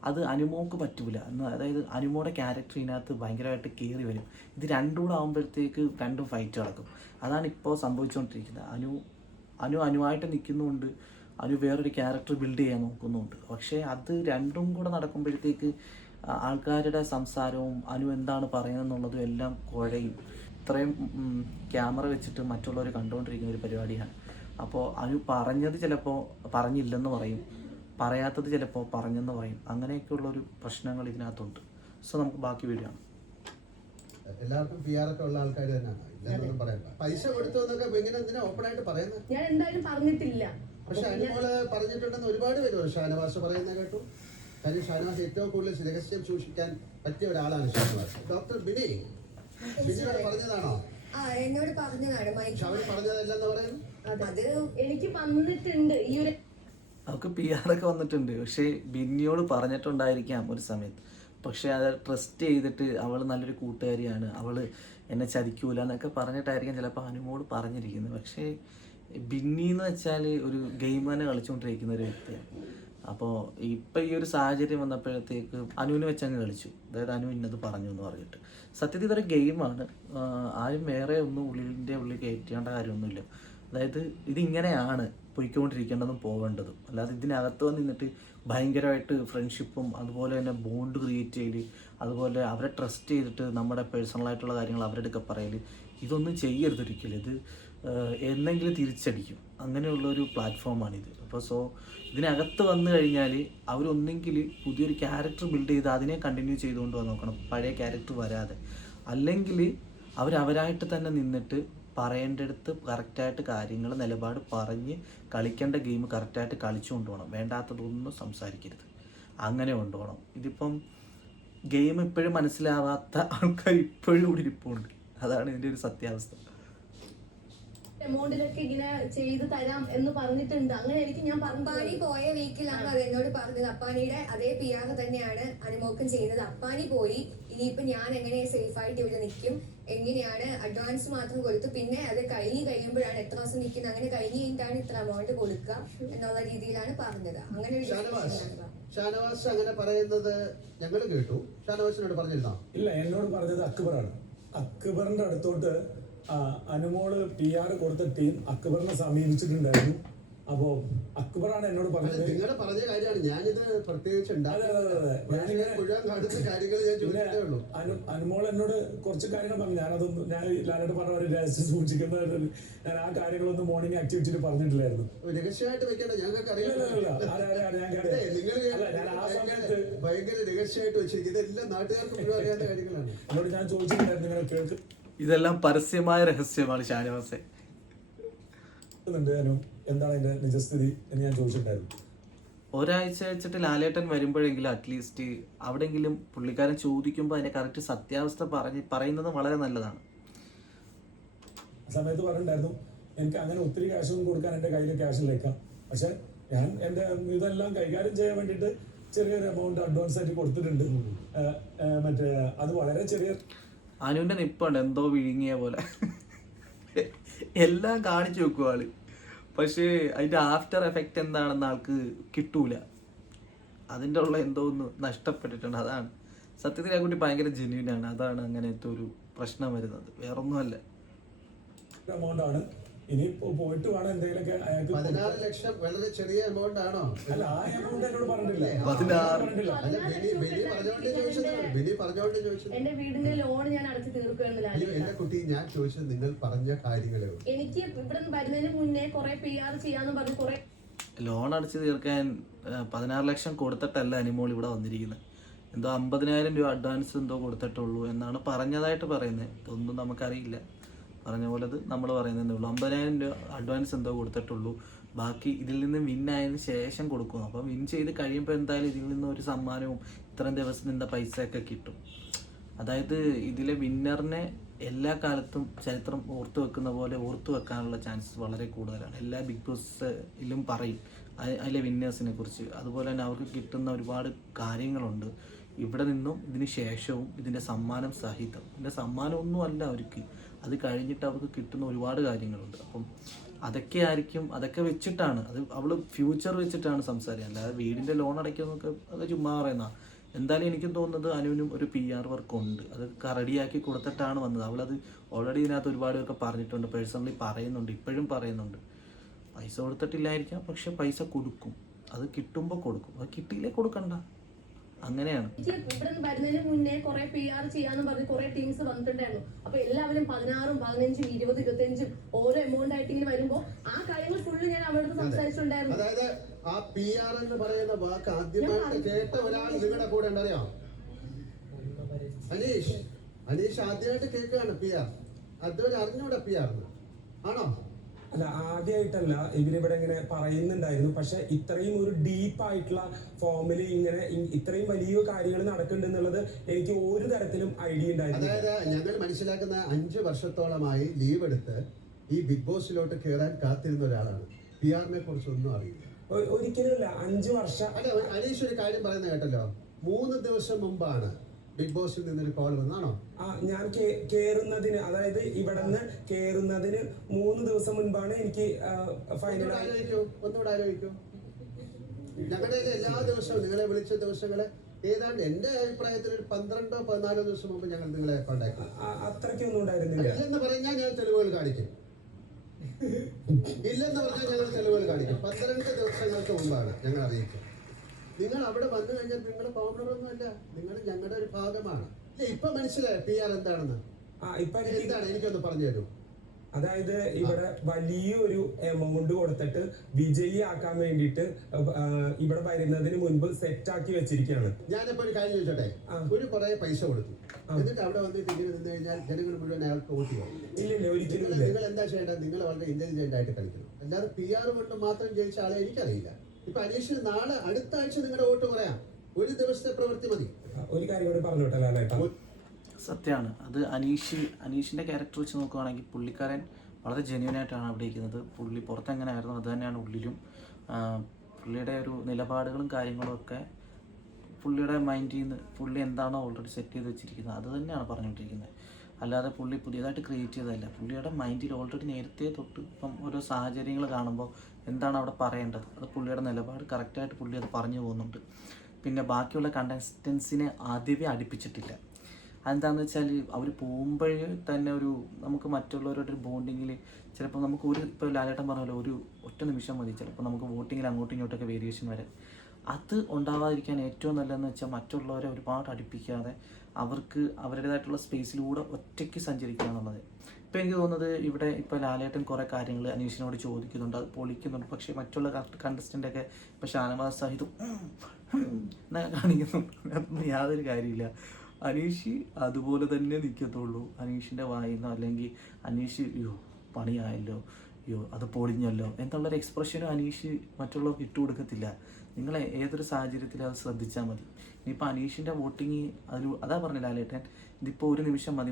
അത് അനുമോക്ക് പറ്റൂല. അതായത് അനുമോടെ ക്യാരക്ടർ ഇതിനകത്ത് ഭയങ്കരമായിട്ട് കയറി വരും. ഇത് രണ്ടും കൂടെ ആകുമ്പോഴത്തേക്ക് രണ്ടും ഫൈറ്റ് നടക്കും. അതാണ് ഇപ്പോൾ സംഭവിച്ചുകൊണ്ടിരിക്കുന്നത്. അനുവായിട്ട് നിൽക്കുന്നുണ്ട്, അനു വേറൊരു ക്യാരക്ടർ ബിൽഡ് ചെയ്യാൻ നോക്കുന്നുണ്ട്. പക്ഷേ അത് രണ്ടും കൂടെ നടക്കുമ്പോഴത്തേക്ക് ആൾക്കാരുടെ സംസാരവും അനു എന്താണ് പറയുന്നതെന്നുള്ളതും എല്ലാം കുഴയും. ഇത്രയും ക്യാമറ വെച്ചിട്ട് മറ്റുള്ളവർ കണ്ടുകൊണ്ടിരിക്കുന്ന ഒരു പരിപാടിയാണ്. അപ്പോൾ അനു പറഞ്ഞത് ചിലപ്പോൾ പറഞ്ഞില്ലെന്ന് പറയും, പറയാത്തത് ചിലപ്പോൾ പറഞ്ഞെന്ന് പറയും. അങ്ങനെയൊക്കെയുള്ളൊരു പ്രശ്നങ്ങൾ ഇതിനകത്തുണ്ട്. സോ നമുക്ക് ബാക്കി വീഡിയോ ആണ്. എല്ലാവർക്കും PR ഒക്കെ ഉള്ള ആൾക്കാർ തന്നെയാണ്, ഇല്ലെന്നൊന്നും പറയണ്ട. പൈസ കൊടുത്തു എന്നൊക്കെ ഇങ്ങനെ എന്തിനാ ഓപ്പൺ ആയിട്ട് പറയുന്നത്? ഞാൻ എന്തായാലും പറഞ്ഞിട്ടില്ല. പക്ഷെ അനുമോള് പറഞ്ഞിട്ടുണ്ടെന്ന് ഒരുപാട് പേര് ഷാനവാസ് പറയുന്നത് കേട്ടു. കാര്യം ഷാനവാസ് ഏറ്റവും കൂടുതൽ രഹസ്യം സൂക്ഷിക്കാൻ പറ്റിയ ഒരാളാണ് ഷാനവാസ്. ഡോക്ടർ ബിനി പറഞ്ഞതാണോ? എന്നോട് പറഞ്ഞതാണ്. അവര് പറഞ്ഞതല്ലെന്ന് പറയുന്നു. അത് എനിക്ക് വന്നിട്ടുണ്ട് ഈ ഒരു അവൾക്ക് PR ഒക്കെ വന്നിട്ടുണ്ട്. പക്ഷേ ബിന്നിയോട് പറഞ്ഞിട്ടുണ്ടായിരിക്കാം ഒരു സമയത്ത്. പക്ഷേ അത് ട്രസ്റ്റ് ചെയ്തിട്ട് അവൾ നല്ലൊരു കൂട്ടുകാരിയാണ്, അവൾ എന്നെ ചതിക്കൂല എന്നൊക്കെ പറഞ്ഞിട്ടായിരിക്കും ചിലപ്പോൾ അനുമോട് പറഞ്ഞിരിക്കുന്നത്. പക്ഷേ ബിന്നി എന്ന് വെച്ചാൽ ഒരു ഗെയിം തന്നെ കളിച്ചുകൊണ്ടിരിക്കുന്ന ഒരു വ്യക്തിയാണ്. അപ്പോൾ ഇപ്പം ഈ ഒരു സാഹചര്യം വന്നപ്പോഴത്തേക്ക് അനുവിനെ വെച്ചങ്ങ് കളിച്ചു. അതായത് അനു ഇന്നത് പറഞ്ഞു എന്ന് പറഞ്ഞിട്ട്. സത്യത്തിൽ ഇതൊരു ഗെയിമാണ്. ആരും വേറെ ഒന്നും ഉള്ളിൽ കയറ്റേണ്ട കാര്യമൊന്നുമില്ല. അതായത് ഇതിങ്ങനെയാണ് പോയിക്കൊണ്ടിരിക്കേണ്ടതും പോവേണ്ടതും. അല്ലാതെ ഇതിനകത്ത് വന്നിട്ട് ഭയങ്കരമായിട്ട് ഫ്രണ്ട്ഷിപ്പും അതുപോലെ തന്നെ ബോണ്ട് ക്രിയേറ്റ് ചെയ്യൽ, അതുപോലെ അവരെ ട്രസ്റ്റ് ചെയ്തിട്ട് നമ്മുടെ പേഴ്സണലായിട്ടുള്ള കാര്യങ്ങൾ അവരുടെ ഒക്കെ പറയൽ, ഇതൊന്നും ചെയ്യരുത് ഒരിക്കലും. ഇത് എന്നെങ്കിലും തിരിച്ചടിക്കും. അങ്ങനെയുള്ളൊരു പ്ലാറ്റ്ഫോമാണിത്. അപ്പോൾ ഇതിനകത്ത് വന്നു കഴിഞ്ഞാൽ അവരൊന്നെങ്കിൽ പുതിയൊരു ക്യാരക്ടർ ബിൽഡ് ചെയ്ത് അതിനെ കണ്ടിന്യൂ ചെയ്തുകൊണ്ട് നോക്കണം, പഴയ ക്യാരക്ടർ വരാതെ. അല്ലെങ്കിൽ അവരായിട്ട് തന്നെ നിന്നിട്ട് പറയേണ്ടടുത്ത് കറക്റ്റായിട്ട് കാര്യങ്ങൾ നിലപാട് പറഞ്ഞ് കളിക്കേണ്ട ഗെയിം കറക്റ്റായിട്ട് കളിച്ചു കൊണ്ടുപോകണം. വേണ്ടാത്തതൊന്നും സംസാരിക്കരുത്, അങ്ങനെ കൊണ്ടുപോകണം. ഇതിപ്പം ഗെയിം ഇപ്പോഴും മനസ്സിലാവാത്ത ആൾക്കാർ ഇപ്പോഴും കൂടി ഇരിപ്പുണ്ട്. അതാണ് ഇതിൻ്റെ ഒരു സത്യാവസ്ഥ. എമൗണ്ടിലൊക്കെ ഇങ്ങനെ ചെയ്ത് തരാം എന്ന് പറഞ്ഞിട്ടുണ്ട്. അങ്ങനെ എനിക്ക് ഞാൻ അപ്പാനി പോയ വീക്കിലാണ് അത് എന്നോട് പറഞ്ഞത്. അപ്പാനിയുടെ അതേ PR തന്നെയാണ് അനുമോക്കും ചെയ്യുന്നത്. അപ്പാനി പോയി, ഇനിയിപ്പോ ഞാൻ എങ്ങനെ സേഫ് ആയിട്ട് ഇവിടെ നിൽക്കും, എങ്ങനെയാണ് അഡ്വാൻസ് മാത്രം കൊടുത്തു, പിന്നെ അത് കഴിയുമ്പോഴാണ് എത്ര ദിവസം നിൽക്കുന്നത്, അങ്ങനെ കഴിഞ്ഞിട്ടാണ് ഇത്ര എമൗണ്ട് കൊടുക്കുക എന്നുള്ള രീതിയിലാണ് പറഞ്ഞത്. അങ്ങനെ ഒരു ഷാനവാസ് അങ്ങനെ പറയുന്നത് ഞങ്ങൾ കേട്ടു. ഷാനവാസിനോട് പറഞ്ഞിരുന്നോ? ഇല്ല, എന്നോട് പറഞ്ഞത് അക്ബറാണ്. അക്ബറിന്റെ അടുത്തോട്ട് അനുമോള് PR കൊടുത്ത ടീം അക്ബറിനെ സമീപിച്ചിട്ടുണ്ടായിരുന്നു. അപ്പോ അക്ബറാണ് എന്നോട് പറഞ്ഞത്. നിങ്ങളുടെ പറഞ്ഞ കാര്യമാണ്, ഞാനിത് പ്രത്യേകിച്ച് അനുമോൾ എന്നോട് കുറച്ച് കാര്യങ്ങൾ പറഞ്ഞു. ഞാൻ ലാലോട്ട് പറഞ്ഞ ഒരു രഹസ്യം സൂക്ഷിക്കുന്ന ഞാൻ ആ കാര്യങ്ങളൊന്നും മോർണിംഗ് ആക്ടിവിറ്റിയിൽ പറഞ്ഞിട്ടില്ലായിരുന്നു. രഹസ്യമായിട്ട് വെക്കേണ്ട, ഞങ്ങൾക്ക് ഭയങ്കര രഹസ്യമായിട്ട് വെച്ചിരിക്കുന്നത് ഇതെല്ലാം നാട്ടുകാർക്ക് മുഴുവൻ അറിയാത്ത കാര്യങ്ങളാണ്. എന്നോട് ഞാൻ ചോദിച്ചിട്ടുണ്ടായിരുന്നു, നിങ്ങൾ കേൾക്കും, ഇതെല്ലാം പരസ്യമായ രഹസ്യമാണ് ഷാനവാസെ. അനു എന്താണ് അതിന്റെ നിജസ്ഥിതി എന്ന് ഞാൻ ചോദിച്ചിട്ടുണ്ടായിരുന്നു. ഒരാഴ്ച വെച്ചിട്ട് ലാലേട്ടൻ വരുമ്പോഴെങ്കിലും അറ്റ്ലീസ്റ്റ് അവിടെയെങ്കിലും പുള്ളിക്കാരൻ ചോദിക്കുമ്പോൾ അതിന്റെ കറക്റ്റ് സത്യാവസ്ഥ പറയുന്നത് വളരെ നല്ലതാണ്. ആ സമയത്ത് പറഞ്ഞിട്ടുണ്ടായിരുന്നു എനിക്ക് അങ്ങനെ ഒത്തിരി ക്യാഷൊന്നും കൊടുക്കാൻ എൻ്റെ കയ്യിൽ ക്യാഷില്ലേക്കാം, പക്ഷെ ഞാൻ എൻ്റെ ഇതെല്ലാം കൈകാര്യം ചെയ്യാൻ വേണ്ടിയിട്ട് ചെറിയൊരു എമൗണ്ട് അഡ്വാൻസ് ആയിട്ട് കൊടുത്തിട്ടുണ്ട്. മറ്റേ അത് വളരെ ചെറിയ അനുവിന്റെ നിപ്പുണ്ട് എന്തോ വിഴുങ്ങിയ പോലെ എല്ലാം കാണിച്ചു വെക്കും ആള്, പക്ഷേ അതിന്റെ ആഫ്റ്റർ എഫക്റ്റ് എന്താണെന്ന് ആൾക്ക് കിട്ടൂല. അതിൻ്റെ ഉള്ള എന്തോ ഒന്ന് നഷ്ടപ്പെട്ടിട്ടുണ്ട്. അതാണ് സത്യത്തിൽ ആ കുട്ടി ഭയങ്കര ജെന്യൂനാണ്. അതാണ് അങ്ങനത്തെ ഒരു പ്രശ്നം വരുന്നത്, വേറൊന്നുമല്ല. എമൗണ്ട് ആണ്. ഇനി പോയിട്ട് വേണം എന്തെങ്കിലുമൊക്കെ അയാൾക്ക് 16 ലക്ഷം വളരെ ചെറിയ എമൗണ്ട് ആണോ? അല്ല, ആ എമൗണ്ട് എന്നോട് പറഞ്ഞിട്ടില്ല. 16. അല്ല, ബിനി പറഞ്ഞോണ്ട് ചോദിച്ചത്. എന്റെ വീടിന്റെ ലോൺ ഞാൻ അടച്ചു തീർക്കുകയാണ്. അയ്യോ എന്റെ കുട്ടി, ഞാൻ ചോദിച്ചത് നിങ്ങൾ പറഞ്ഞ കാര്യങ്ങളെ. എനിക്ക് ഇവിടെ വരുന്നതിന് മുന്നേ കുറെ PR ചെയ്യാന്ന് പറഞ്ഞ് കുറെ ലോൺ അടച്ച് തീർക്കാൻ 16 ലക്ഷം കൊടുത്തിട്ടല്ല അനിമോൾ ഇവിടെ വന്നിരിക്കുന്നത്. എന്തോ 50,000 രൂപ അഡ്വാൻസ് എന്തോ കൊടുത്തിട്ടുള്ളൂ എന്നാണ് പറഞ്ഞതായിട്ട് പറയുന്നത്. ഇതൊന്നും നമുക്കറിയില്ല. പറഞ്ഞ പോലെ അത് നമ്മൾ പറയുന്നതേ ഉള്ളൂ. 50,000 രൂപ അഡ്വാൻസ് എന്തോ കൊടുത്തിട്ടുള്ളൂ. ബാക്കി ഇതിൽ നിന്ന് വിന്നായതിനു ശേഷം കൊടുക്കും. അപ്പം വിൻ ചെയ്ത് കഴിയുമ്പോൾ എന്തായാലും ഇതിൽ നിന്ന് ഒരു സമ്മാനവും ഇത്രയും ദിവസം നിന്ന പൈസയൊക്കെ കിട്ടും. അതായത് ഇതിലെ വിന്നറിനെ എല്ലാ കാലത്തും ചരിത്രം ഓർത്തു വെക്കുന്ന പോലെ ഓർത്തു വെക്കാനുള്ള ചാൻസസ് വളരെ കൂടുതലാണ്. എല്ലാ ബിഗ് ബോസിലും പറയും അതിലെ വിന്നേഴ്സിനെ കുറിച്ച്. അതുപോലെ തന്നെ അവർക്ക് കിട്ടുന്ന ഒരുപാട് കാര്യങ്ങളുണ്ട് ഇവിടെ നിന്നും ഇതിന് ശേഷവും, ഇതിൻ്റെ സമ്മാനം സഹിതം. ഇതിൻ്റെ സമ്മാനമൊന്നും അല്ല അവർക്ക്, അത് കഴിഞ്ഞിട്ട് അവർക്ക് കിട്ടുന്ന ഒരുപാട് കാര്യങ്ങളുണ്ട്. അപ്പം അതൊക്കെ ആയിരിക്കും, അതൊക്കെ വെച്ചിട്ടാണ് അത് അവൾ ഫ്യൂച്ചർ വെച്ചിട്ടാണ് സംസാരിക്കുക. അല്ലാതെ വീടിൻ്റെ ലോൺ അടയ്ക്കുന്നൊക്കെ അത് ചുമ്മാ പറയുന്ന. എന്തായാലും എനിക്കും തോന്നുന്നത് അനുവിനും ഒരു PR വർക്ക് ഉണ്ട്. അത് റെഡിയാക്കി കൊടുത്തിട്ടാണ് വന്നത്. അവളത് ഓൾറെഡി ഇതിനകത്ത് ഒരുപാടൊക്കെ പറഞ്ഞിട്ടുണ്ട്, പേഴ്സണലി പറയുന്നുണ്ട്, ഇപ്പോഴും പറയുന്നുണ്ട്. പൈസ കൊടുത്തിട്ടില്ലായിരിക്കാം, പക്ഷെ പൈസ കൊടുക്കും. അത് കിട്ടുമ്പോൾ കൊടുക്കും, അത് കിട്ടിയില്ലേ കൊടുക്കണ്ട. അങ്ങനെയാണ്. ഇവിടെ വരുന്നതിന് മുന്നേ കുറെ PR ചെയ്യാന്ന് പറഞ്ഞ് കുറെ ടീംസ് വന്നിട്ടുണ്ടായിരുന്നു. അപ്പൊ എല്ലാവരും 16ഉം 15ഉം 20, 25ഉം ഓരോ എമൗണ്ട് ആയിട്ട് ഇങ്ങനെ വരുമ്പോ ആ കാര്യങ്ങൾ ഫുള്ള് ഞാൻ അവരുടെ സംസാരിച്ചിട്ടുണ്ടായിരുന്നു. അതായത് ആ PR എന്ന് പറയുന്ന വാക്ക് ആദ്യമായിട്ട് കേട്ട ഒരാൾ നിങ്ങളുടെ കൂടെ ഉണ്ടറിയോ? അനീഷ് ആദ്യമായിട്ട് കേൾക്കുകയാണ് PR. അതുവരെ അറിഞ്ഞൂടെ PR ആണോ? അല്ല, ആദ്യമായിട്ടല്ല ഇവരിവിടെ ഇങ്ങനെ പറയുന്നുണ്ടായിരുന്നു. പക്ഷെ ഇത്രയും ഒരു ഡീപ്പായിട്ടുള്ള ഫോമിൽ ഇങ്ങനെ ഇത്രയും വലിയ കാര്യങ്ങൾ നടക്കുന്നുണ്ടെന്നുള്ളത് എനിക്ക് ഒരു തരത്തിലും ഐഡിയ ഉണ്ടായിരുന്നു. അതായത് ഞങ്ങൾ മനസ്സിലാക്കുന്ന 5 വർഷത്തോളമായി ലീവ് എടുത്ത് ഈ ബിഗ് ബോസിലോട്ട് കയറാൻ കാത്തിരുന്ന ഒരാളാണ്. PR-നെ കുറിച്ച് ഒന്നും അറിയില്ല. ഒരിക്കലുമില്ല. 5 വർഷം. അല്ല, അനീഷ് ഒരു കാര്യം പറയുന്നത് കേട്ടല്ലോ, 3 ദിവസം മുമ്പാണ് ബിഗ് ബോസിൽ നിന്നൊരു കോൾ വന്നാണോ? ഞാൻ കേറുന്നതിന്, അതായത് ഇവിടെ നിന്ന് കേറുന്നതിന് 3 ദിവസം മുൻപാണ് എനിക്ക് ഫൈനൽ. ഒന്നുകൂടെ ആലോചിക്കൂ. ഞങ്ങളുടെ എല്ലാ ദിവസവും നിങ്ങളെ വിളിച്ച ദിവസങ്ങള് ഏതാണ്ട് എന്റെ അഭിപ്രായത്തിൽ ഒരു 12-14 ദിവസം മുമ്പ് ഞങ്ങൾ നിങ്ങളെ കോണ്ടാക്ട് ചെയ്തു. അത്രയ്ക്കൊന്നും ഉണ്ടായിരുന്നില്ല. ഇല്ലെന്ന് പറഞ്ഞാൽ ഞാൻ തെളിവുകൾ കാണിക്കും. 12 ദിവസങ്ങൾക്ക് മുമ്പാണ് ഞങ്ങൾ അറിയിച്ചത്. നിങ്ങൾ അവിടെ വന്നു കഴിഞ്ഞാൽ നിങ്ങൾ കോമണറൊന്നും അല്ല, നിങ്ങൾ ഞങ്ങളുടെ ഒരു ഭാഗമാണ്. ഇപ്പൊ മനസ്സിലായോ PR എന്താണെന്ന്? എന്താണ് എനിക്കൊന്ന് പറഞ്ഞു തരൂ. അതായത് ഇവിടെ വലിയൊരു എമൗണ്ട് കൊടുത്തിട്ട് വിജയിയാക്കാൻ വേണ്ടിയിട്ട് ഇവിടെ വരുന്നതിന് മുൻപ് സെറ്റ് ആക്കി വെച്ചിരിക്കുകയാണ്. ഞാനിപ്പോ ഒരു കാര്യം ചോദിച്ചോട്ടെ, ഒരു കുറെ പൈസ കൊടുത്തു, എന്നിട്ട് അവിടെ വന്നിട്ട് ഇങ്ങനെ നിന്ന് കഴിഞ്ഞാൽ ജനങ്ങൾ മുഴുവൻ അയാൾക്ക് വോട്ട് ചെയ്യും. ഇല്ലില്ല, ഒരിക്കലും നിങ്ങൾ എന്താ ചെയ്യേണ്ടത്? നിങ്ങൾ വളരെ ഇന്റലിജന്റ് ആയിട്ട് കളിക്കണം. അല്ലാതെ PR കൊണ്ട് മാത്രം ജയിച്ച ആളെ എനിക്കറിയില്ല. ഇപ്പൊ അനീഷിന് നാളെ അടുത്ത ആഴ്ച നിങ്ങളുടെ വോട്ട് പറയാം. ഒരു ദിവസത്തെ പ്രവൃത്തി മതി. ഒരു കാര്യം കൂടി പറഞ്ഞോട്ടെ ലാലേട്ടാ. സത്യമാണ് അത്. അനീഷിൻ്റെ ക്യാരക്ടർ വെച്ച് നോക്കുകയാണെങ്കിൽ പുള്ളിക്കാരൻ വളരെ ജെന്യൂനായിട്ടാണ് അവിടെ ഇരിക്കുന്നത്. പുള്ളി പുറത്തെങ്ങനെയായിരുന്നു അത് തന്നെയാണ് ഉള്ളിലും. പുള്ളിയുടെ ഒരു നിലപാടുകളും കാര്യങ്ങളും ഒക്കെ പുള്ളിയുടെ മൈൻഡിൽ നിന്ന് പുള്ളി എന്താണോ ഓൾറെഡി സെറ്റ് ചെയ്ത് വെച്ചിരിക്കുന്നത് അത് തന്നെയാണ് പറഞ്ഞുകൊണ്ടിരിക്കുന്നത്. അല്ലാതെ പുള്ളി പുതിയതായിട്ട് ക്രിയേറ്റ് ചെയ്തതല്ല. പുള്ളിയുടെ മൈൻഡിൽ ഓൾറെഡി നേരത്തെ തൊട്ട് ഇപ്പം ഓരോ സാഹചര്യങ്ങൾ കാണുമ്പോൾ എന്താണ് അവിടെ പറയേണ്ടത്, അത് പുള്ളിയുടെ നിലപാട് കറക്റ്റായിട്ട് പുള്ളി അത് പറഞ്ഞു പോകുന്നുണ്ട്. പിന്നെ ബാക്കിയുള്ള കണ്ടസ്റ്റൻസിനെ ആദ്യമേ അടുപ്പിച്ചിട്ടില്ല. അതെന്താണെന്ന് വെച്ചാൽ അവർ പോകുമ്പോഴേ തന്നെ ഒരു നമുക്ക് മറ്റുള്ളവരുടെ ബോണ്ടിങ്ങിൽ ചിലപ്പോൾ നമുക്ക് ഇപ്പോൾ ലാലേട്ടൻ പറഞ്ഞല്ലോ ഒരു ഒറ്റ നിമിഷം മതി ചിലപ്പോൾ നമുക്ക് വോട്ടിങ്ങിൽ അങ്ങോട്ടും ഇങ്ങോട്ടൊക്കെ വേരിയേഷൻ വരാൻ. അത് ഉണ്ടാവാതിരിക്കാൻ ഏറ്റവും നല്ലതെന്ന് വെച്ചാൽ മറ്റുള്ളവരെ ഒരുപാട് അടുപ്പിക്കാതെ അവർക്ക് അവരുടേതായിട്ടുള്ള സ്പേസിലൂടെ ഒറ്റയ്ക്ക് സഞ്ചരിക്കുക എന്നുള്ളത്. ഇപ്പോൾ എനിക്ക് തോന്നുന്നത് ഇവിടെ ഇപ്പോൾ ലാലേട്ടൻ കുറേ കാര്യങ്ങൾ അനീഷിനോട് ചോദിക്കുന്നുണ്ട്, അത് പൊളിക്കുന്നുണ്ട്. പക്ഷേ മറ്റുള്ള കണ്ടസ്റ്റൻ്റൊക്കെ ഇപ്പോൾ ഷാനവാസ് സാഹിദും എന്നൊക്കെ കാണിക്കുന്നുണ്ട്. അതൊന്നും യാതൊരു കാര്യമില്ല. അനീഷ് അതുപോലെ തന്നെ നിൽക്കത്തുള്ളൂ. അനീഷിൻ്റെ വായിന്നോ അല്ലെങ്കിൽ അനീഷ് പണിയായല്ലോ അയ്യോ അത് പൊളിഞ്ഞല്ലോ എന്നുള്ളൊരു എക്സ്പ്രഷനും അനീഷ് മറ്റുള്ളവർക്ക് ഇട്ട് കൊടുക്കത്തില്ല. നിങ്ങൾ ഏതൊരു സാഹചര്യത്തിലും അത് ശ്രദ്ധിച്ചാൽ മതി. ഇനിയിപ്പോൾ അനീഷിൻ്റെ വോട്ടിങ് അതാ പറഞ്ഞില്ല ലാലേട്ടൻ, ഇതിപ്പോൾ ഒരു നിമിഷം മതി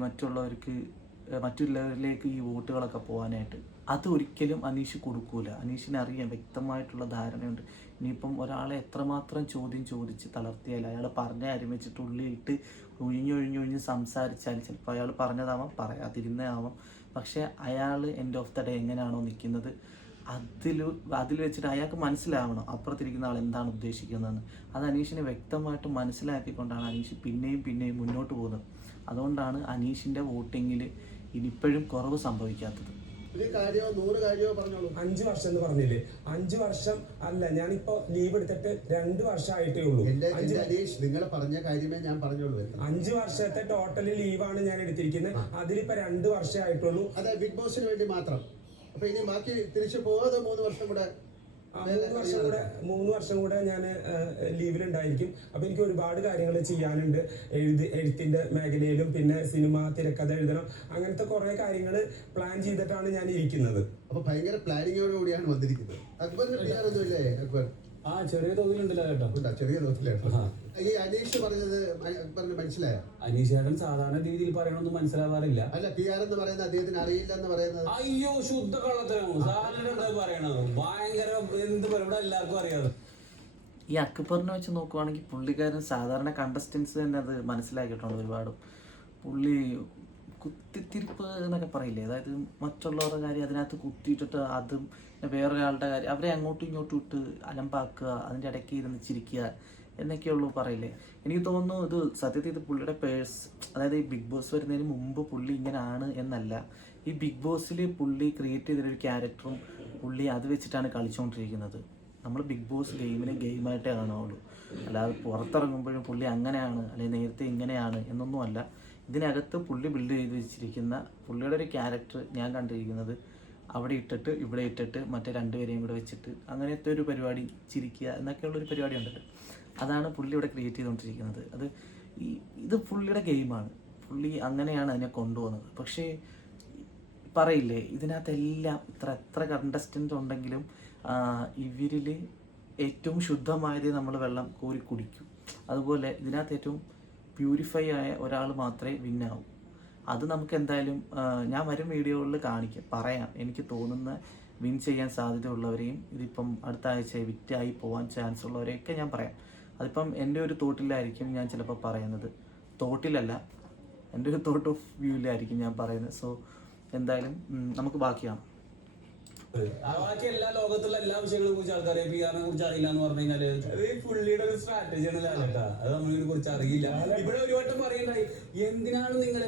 മറ്റുള്ളവരിലേക്ക് ഈ വോട്ടുകളൊക്കെ പോകാനായിട്ട്. അത് ഒരിക്കലും അനീഷ് കൊടുക്കൂല. അനീഷിന് അറിയാം, വ്യക്തമായിട്ടുള്ള ധാരണയുണ്ട്. ഇനിയിപ്പം ഒരാളെ എത്രമാത്രം ചോദിച്ച് തളർത്തിയാൽ, അയാൾ പറഞ്ഞ കാര്യം വെച്ചിട്ട് ഉള്ളിലിട്ട് ഒഴിഞ്ഞൊഴിഞ്ഞൊഴിഞ്ഞ് സംസാരിച്ചാൽ ചിലപ്പോൾ അയാൾ പറഞ്ഞതാവാം, പറയാതിരുന്നതാവാം, പക്ഷേ അയാൾ എൻഡ് ഓഫ് ദ ഡേ എങ്ങനെയാണോ നിൽക്കുന്നത് അതിൽ വെച്ചിട്ട് അയാൾക്ക് മനസ്സിലാവണം അപ്പുറത്തിരിക്കുന്ന ആൾ എന്താണ് ഉദ്ദേശിക്കുന്നതെന്ന്. അത് അനീഷിനെ വ്യക്തമായിട്ട് മനസ്സിലാക്കിക്കൊണ്ടാണ് അനീഷ് പിന്നെയും മുന്നോട്ട് പോകുന്നത്. അതുകൊണ്ടാണ് അനീഷിൻ്റെ വോട്ടിങ്ങിൽ ഇനിയിപ്പോഴും കുറവ് സംഭവിക്കാത്തത്. 5 വർഷം എന്ന് പറഞ്ഞില്ലേ, 5 വർഷം അല്ല, ഞാനിപ്പോ ലീവ് എടുത്തിട്ട് 2 വർഷമായിട്ടേ ഉള്ളൂ. നിങ്ങൾ പറഞ്ഞ കാര്യമേ ഞാൻ പറഞ്ഞോളൂ. 5 വർഷത്തെ ടോട്ടൽ ലീവാണ് ഞാൻ എടുത്തിരിക്കുന്നത്. അതിലിപ്പോ 2 വർഷമായിട്ടുള്ളൂ. അതെ, ബിഗ് ബോസിന് വേണ്ടി മാത്രം. അപ്പൊ ഇനി ബാക്കി തിരിച്ചു പോകാതെ 3 വർഷം കൂടെ 3 വർഷം കൂടെ ഞാൻ ലീവിലുണ്ടായിരിക്കും. അപ്പൊ എനിക്ക് ഒരുപാട് കാര്യങ്ങൾ ചെയ്യാനുണ്ട്. എഴുത്തിന്റെ മേഖലയിലും പിന്നെ സിനിമ തിരക്കഥ എഴുതണം, അങ്ങനത്തെ കുറെ കാര്യങ്ങൾ പ്ലാൻ ചെയ്തിട്ടാണ് ഞാൻ ഇരിക്കുന്നത്. അപ്പൊ ഭയങ്കര പ്ലാനിങ്ങോട് കൂടിയാണ് വന്നിരിക്കുന്നത്. അക്ബറിന് ചെയ്യാനൊന്നുമില്ലേ? അക്ബർ ചെറിയ തോതിലുണ്ടല്ലോ കേട്ടോ. ചെറിയ തോതിലാണ്. ഈ അനീഷ് പറഞ്ഞത് അക്ബറിന് മനസ്സിലായോ? അനീഷ് ചേട്ടൻ സാധാരണ രീതിയിൽ പറയണൊന്നും മനസ്സിലാവാറില്ല. അല്ല, PR എന്ന് പറയുന്നത് അദ്ദേഹത്തിന് അറിയില്ല എന്ന് പറയുന്നത്. അയ്യോ, ശുദ്ധ കള്ളത്തരമോ സാധാരണ പറയണത്. ഭയങ്കര എന്ത് പറയും, ഇവിടെ എല്ലാവർക്കും അറിയാതെ. ഈ അക്ബറിനെ വെച്ച് നോക്കുവാണെങ്കിൽ പുള്ളിക്കാരൻ സാധാരണ കണ്ടസ്റ്റൻസ് തന്നെ അത് മനസ്സിലാക്കിയിട്ടുണ്ട് ഒരുപാടും. പുള്ളി കുത്തിത്തിരിപ്പ് എന്നൊക്കെ പറയില്ലേ, അതായത് മറ്റുള്ളവരുടെ കാര്യം അതിനകത്ത് കുത്തിയിട്ടിട്ട് അതും വേറൊരാളുടെ കാര്യം അവരെ അങ്ങോട്ടും ഇങ്ങോട്ടും ഇട്ട് അലമ്പാക്കുക, അതിൻ്റെ ഇടയ്ക്ക് ഇരുന്ന് ചിരിക്കുക എന്നൊക്കെയുള്ളൂ പറയില്ലേ. എനിക്ക് തോന്നുന്നു ഇത് സത്യത്തിൽ ഇത് പുള്ളിയുടെ അതായത് ഈ ബിഗ് ബോസ് വരുന്നതിന് മുമ്പ് പുള്ളി ഇങ്ങനെയാണ് എന്നല്ല, ഈ ബിഗ് ബോസിൽ പുള്ളി ക്രിയേറ്റ് ചെയ്തൊരു ക്യാരക്ടറും പുള്ളി അത് വെച്ചിട്ടാണ് കളിച്ചുകൊണ്ടിരിക്കുന്നത്. നമ്മൾ ബിഗ് ബോസ് ഗെയിമിനെ ഗെയിമായിട്ടേ കാണുകയുള്ളൂ, അല്ലാതെ പുറത്തിറങ്ങുമ്പോഴും പുള്ളി അങ്ങനെയാണ് അല്ലെങ്കിൽ നേരത്തെ ഇങ്ങനെയാണ് എന്നൊന്നുമല്ല. ഇതിനകത്ത് പുള്ളി ബിൽഡ് ചെയ്ത് വെച്ചിരിക്കുന്ന പുള്ളിയുടെ ഒരു ക്യാരക്ടർ ഞാൻ കണ്ടിരിക്കുന്നത് അവിടെ ഇട്ടിട്ട് ഇവിടെ ഇട്ടിട്ട് മറ്റേ 2 പേരെയും കൂടെ വെച്ചിട്ട് അങ്ങനത്തെ ഒരു പരിപാടി, ചിരിക്കുക എന്നൊക്കെയുള്ളൊരു പരിപാടി ഉണ്ടല്ലോ, അതാണ് പുള്ളി ഇവിടെ ക്രിയേറ്റ് ചെയ്തുകൊണ്ടിരിക്കുന്നത്. ഇത് പുള്ളിയുടെ ഗെയിമാണ്, പുള്ളി അങ്ങനെയാണ് അതിനെ കൊണ്ടുപോകുന്നത്. പക്ഷേ പറയില്ലേ, ഇതിനകത്തെല്ലാം എത്ര കണ്ടസ്റ്റൻ്റ് ഉണ്ടെങ്കിലും ഇവരിൽ ഏറ്റവും ശുദ്ധമായത് നമ്മൾ വെള്ളം കോരി കുടിക്കും. അതുപോലെ ഇതിനകത്ത് ഏറ്റവും പ്യൂരിഫൈ ആയ ഒരാൾ മാത്രമേ വിന്നാവൂ. അത് നമുക്ക് എന്തായാലും ഞാൻ വരും വീഡിയോകളിൽ പറയാം. എനിക്ക് തോന്നുന്ന വിൻ ചെയ്യാൻ സാധ്യതയുള്ളവരെയും ഇതിപ്പം അടുത്ത ആഴ്ച വിറ്റായി പോകാൻ ചാൻസ് ഉള്ളവരെയൊക്കെ ഞാൻ പറയാം. അതിപ്പം എൻ്റെ ഒരു തോട്ടിലായിരിക്കും ഞാൻ ചിലപ്പോൾ പറയുന്നത്, തോട്ടിലല്ല എൻ്റെ ഒരു തോട്ട് ഓഫ് വ്യൂവിലായിരിക്കും ഞാൻ പറയുന്നത്. സോ എന്തായാലും നമുക്ക് ബാക്കിയാണ്. ബാക്കി എല്ലാ ലോകത്തുള്ള എല്ലാ വിഷയങ്ങളെ കുറിച്ച് ആൾക്കറിയാം, PR നെ കുറിച്ച് അറിയില്ല എന്ന് പറഞ്ഞു കഴിഞ്ഞാല് അത് ഈ പുള്ളിയുടെ ഒരു സ്ട്രാറ്റജിയാണ് ലാലേട്ടാ. അത് നമ്മളിതിനെ കുറിച്ച് അറിയില്ല. ഇവിടെ ഒരു വട്ടം പറയണ്ടായി, എന്തിനാണ് നിങ്ങൾ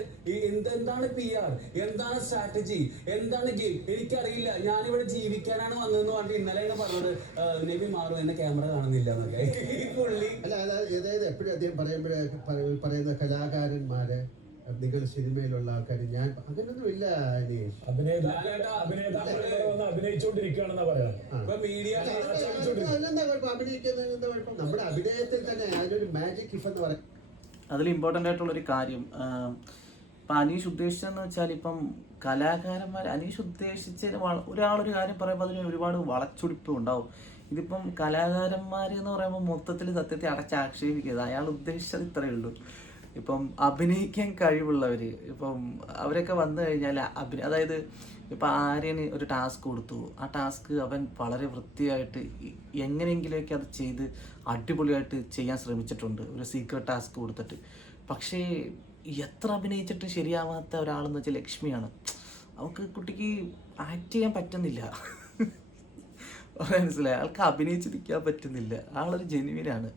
എന്താണ് PR, എന്താണ് സ്ട്രാറ്റജി, എന്താണ് ഗെയിം, എനിക്കറിയില്ല, ഞാനിവിടെ ജീവിക്കാനാണ് വന്നതെന്ന് പറഞ്ഞിട്ട് ഇന്നലെയാണ് പറഞ്ഞത് നബി മാറും എന്നെ ക്യാമറ കാണുന്നില്ല എന്നൊക്കെ. ഈ പുള്ളി അല്ല, അതായത് എപ്പോഴും അദ്ദേഹം പറയുന്ന കലാകാരന്മാര്, നിങ്ങൾ സിനിമയിലുള്ള ആൾക്കാർ, ഞാൻ അങ്ങനൊന്നും ഇല്ല. അഭിനയിച്ചോണ്ടിരിക്കുകയാണെന്നാ പറയാം. നമ്മുടെ അഭിനയത്തിൽ തന്നെ അതിനൊരു മാജിക് ഇഫ് എന്ന് പറയും. അതിൽ ഇമ്പോർട്ടൻ്റ് ആയിട്ടുള്ളൊരു കാര്യം ഇപ്പം അനീഷ് ഉദ്ദേശിച്ചതെന്ന് വെച്ചാൽ, ഇപ്പം കലാകാരന്മാർ അനീഷ് ഉദ്ദേശിച്ചതിന് ഒരാളൊരു കാര്യം പറയുമ്പോൾ അതിന് ഒരുപാട് വളച്ചൊടിപ്പ് ഉണ്ടാവും. ഇതിപ്പം കലാകാരന്മാർ എന്ന് പറയുമ്പോൾ മൊത്തത്തിൽ സത്യത്തെ അടച്ചാക്ഷേപിക്കുന്നത്. അയാൾ ഉദ്ദേശിച്ചത് ഇത്രയേ ഉള്ളൂ. ഇപ്പം അഭിനയിക്കാൻ കഴിവുള്ളവർ, ഇപ്പം അവരൊക്കെ വന്നു കഴിഞ്ഞാൽ അതായത് ഇപ്പം ആര്യന് ഒരു ടാസ്ക് കൊടുത്തു, ആ ടാസ്ക് അവൻ വളരെ വൃത്തിയായിട്ട് എങ്ങനെയെങ്കിലുമൊക്കെ അത് ചെയ്ത് അടിപൊളിയായിട്ട് ചെയ്യാൻ ശ്രമിച്ചിട്ടുണ്ട്, ഒരു സീക്രട്ട് ടാസ്ക് കൊടുത്തിട്ട്. പക്ഷേ എത്ര അഭിനയിച്ചിട്ട് ശരിയാവാത്ത ഒരാളെന്ന് വെച്ചാൽ ലക്ഷ്മിയാണ്. കുട്ടിക്ക് ആക്ട് ചെയ്യാൻ പറ്റുന്നില്ല. മനസ്സിലായി, ആൾക്ക് അഭിനയിച്ച് നിൽക്കാൻ പറ്റുന്നില്ല. ആളൊരു ജെന്യുവിനാണ്,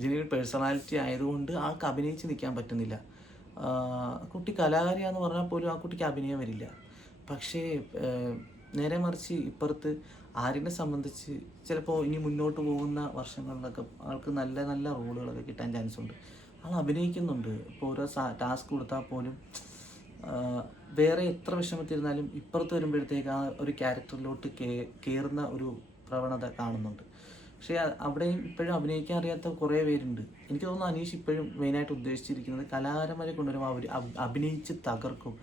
ജെന്യുവിൻ പേഴ്സണാലിറ്റി ആയതുകൊണ്ട് ആൾക്ക് അഭിനയിച്ച് നിൽക്കാൻ പറ്റുന്നില്ല. കുട്ടി കലാകാരിയാന്ന് പറഞ്ഞാൽ പോലും ആ കുട്ടിക്ക് അഭിനയം വരില്ല. പക്ഷേ നേരെ മറിച്ച് ഇപ്പുറത്ത് ആര്യനെ സംബന്ധിച്ച് ചിലപ്പോൾ ഇനി മുന്നോട്ട് പോകുന്ന വർഷങ്ങളിലൊക്കെ ആൾക്ക് നല്ല നല്ല റോളുകളൊക്കെ കിട്ടാൻ ചാൻസ് ഉണ്ട്. ആൾ അഭിനയിക്കുന്നുണ്ട്. ഇപ്പോൾ ഓരോ ടാസ്ക് കൊടുത്താൽ പോലും വേറെ എത്ര വിഷമത്തിരുന്നാലും ഇപ്പുറത്ത് വരുമ്പോഴത്തേക്ക് ആ ഒരു ക്യാരക്ടറിലോട്ട് കയറുന്ന ഒരു പ്രവണത കാണുന്നുണ്ട്. പക്ഷേ അവിടെയും ഇപ്പോഴും അഭിനയിക്കാൻ അറിയാത്ത കുറേ പേരുണ്ട്. എനിക്ക് തോന്നുന്നു അനീഷ് ഇപ്പോഴും മെയിനായിട്ട് ഉദ്ദേശിച്ചിരിക്കുന്നത് കലാകാരന്മാരെ കൊണ്ടുവരുമ്പോൾ അവർ അഭിനയിച്ച് തകർക്കും.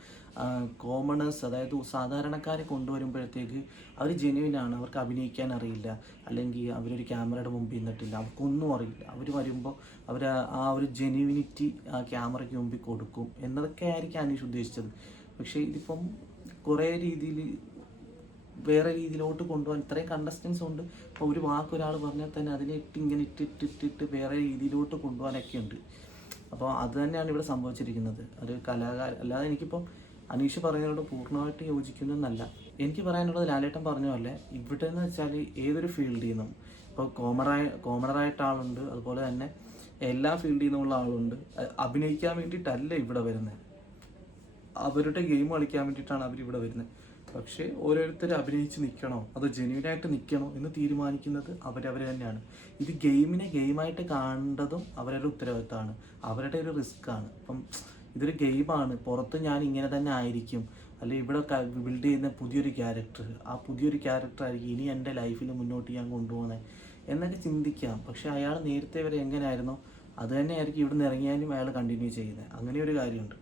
കോമണേഴ്സ്, അതായത് സാധാരണക്കാരെ കൊണ്ടുവരുമ്പോഴത്തേക്ക് അവർ ജെന്യുവിനാണ്, അവർക്ക് അഭിനയിക്കാൻ അറിയില്ല, അല്ലെങ്കിൽ അവരൊരു ക്യാമറയുടെ മുമ്പിൽ നിന്നിട്ടില്ല, അവർക്കൊന്നും അറിയില്ല. അവർ വരുമ്പോൾ അവർ ആ ഒരു ജെന്യുവിനിറ്റി ആ ക്യാമറയ്ക്ക് മുമ്പിൽ കൊടുക്കും എന്നതൊക്കെ ആയിരിക്കും അനീഷ് ഉദ്ദേശിച്ചത്. പക്ഷേ ഇതിപ്പം കുറേ രീതിയിൽ വേറെ രീതിയിലോട്ട് കൊണ്ടുപോകാൻ ഇത്രയും കണ്ടസ്റ്റൻസ് ഉണ്ട്. ഇപ്പോൾ ഒരു വാക്ക് ഒരാൾ പറഞ്ഞാൽ തന്നെ അതിനെ ഇങ്ങനെ ഇട്ടിട്ട് വേറെ രീതിയിലോട്ട് കൊണ്ടുപോകാനൊക്കെ ഉണ്ട്. അപ്പോൾ അത് തന്നെയാണ് ഇവിടെ സംഭവിച്ചിരിക്കുന്നത്. ഒരു കലാകാരൻ അല്ലാതെ എനിക്കിപ്പം അനീഷ് പറയുന്നതിനോട് പൂർണ്ണമായിട്ട് യോജിക്കുന്നതെന്നല്ല. എനിക്ക് പറയാനുള്ളത് ലാലേട്ടൻ പറഞ്ഞ പോലെ ഇവിടെ എന്ന് വെച്ചാൽ ഏതൊരു ഫീൽഡിൽ നിന്നും ഇപ്പോൾ കോമണറായിട്ട് ആളുണ്ട്, അതുപോലെ തന്നെ എല്ലാ ഫീൽഡിൽ നിന്നുള്ള ആളുണ്ട്. അഭിനയിക്കാൻ വേണ്ടിയിട്ടല്ല ഇവിടെ വരുന്നത്, അവരുടെ ഗെയിം കളിക്കാൻ വേണ്ടിയിട്ടാണ് അവരിവിടെ വരുന്നത്. പക്ഷേ ഓരോരുത്തർ അഭിനയിച്ച് നിൽക്കണോ അതോ ജെന്യൂനായിട്ട് നിൽക്കണോ എന്ന് തീരുമാനിക്കുന്നത് അവരവർ തന്നെയാണ്. ഇത് ഗെയിമിനെ ഗെയിമായിട്ട് കാണേണ്ടതും അവരുടെ ഉത്തരവാദിത്തമാണ്, അവരുടെ ഒരു റിസ്ക്കാണ്. ഇപ്പം ഇതൊരു ഗെയിമാണ്, പുറത്ത് ഞാൻ ഇങ്ങനെ തന്നെ ആയിരിക്കും, അല്ലെങ്കിൽ ഇവിടെ ബിൽഡ് ചെയ്യുന്ന പുതിയൊരു ക്യാരക്ടർ, ആ പുതിയൊരു ക്യാരക്ടറായിരിക്കും ഇനി എൻ്റെ ലൈഫിൽ മുന്നോട്ട് ഞാൻ കൊണ്ടുപോകുന്നത് എന്നൊക്കെ ചിന്തിക്കാം. പക്ഷേ അയാൾ നേരത്തെ വരെ എങ്ങനെയായിരുന്നോ അത് തന്നെയായിരിക്കും ഇവിടെ നിന്ന് ഇറങ്ങിയാലും അയാൾ കണ്ടിന്യൂ ചെയ്യുന്നത്. അങ്ങനെ ഒരു കാര്യമുണ്ട്.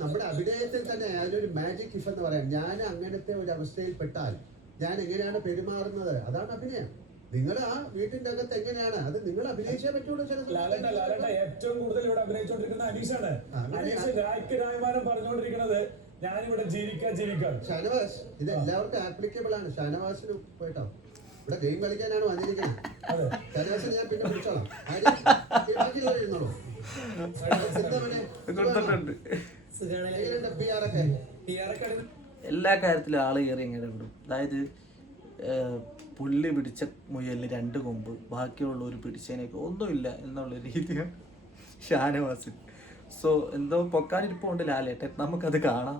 നമ്മുടെ അഭിനയത്തിൽ തന്നെ അതിനൊരു മാജിക് ഇഫ് എന്ന് പറയാം. ഞാൻ അങ്ങനത്തെ ഒരു അവസ്ഥയിൽ പെട്ടാൽ ഞാൻ എങ്ങനെയാണ് പെരുമാറുന്നത്, അതാണ് അഭിനയം. നിങ്ങൾ ആ വീട്ടിന്റെ അകത്ത് എങ്ങനെയാണ് അത് നിങ്ങൾ അഭിനയിച്ചേ പറ്റുള്ളൂ. ഏറ്റവും കൂടുതൽ ഇവിടെ അഭിനയിച്ചുകൊണ്ടിരിക്കുന്ന അനീഷാണ്. അനീഷ് രായ്മാനം പറഞ്ഞുകൊണ്ടിരിക്കുന്നത് ഞാനിവിടെ ജീവിക്കാൻ. ഷാനവാസ്, ഇത് എല്ലാവർക്കും ആപ്ലിക്കബിൾ ആണ്. ഷാനവാസിന് പോയിട്ടോ ഇവിടെ ഗെയിം കളിക്കാനാണ് വന്നിരിക്കുന്നത്. ഷാനവാസിന് ഞാൻ പിന്നെ വിളിച്ചോളാം. ഇരുന്നോളൂ. എല്ലാ കാര്യത്തിലും ആള് കയറി ഇങ്ങനെ വിടും. അതായത് പുള്ളി പിടിച്ച മുയലിന് 2 കൊമ്പ്, ബാക്കിയുള്ളവർ പിടിച്ചതിനൊക്കെ ഒന്നുമില്ല എന്നുള്ള രീതിയാണ് ഷാനവാസിൻ. സോ എന്തോ പൊക്കാനിരിപ്പുണ്ട് ലാലേട്ടൻ, നമുക്കത് കാണാം.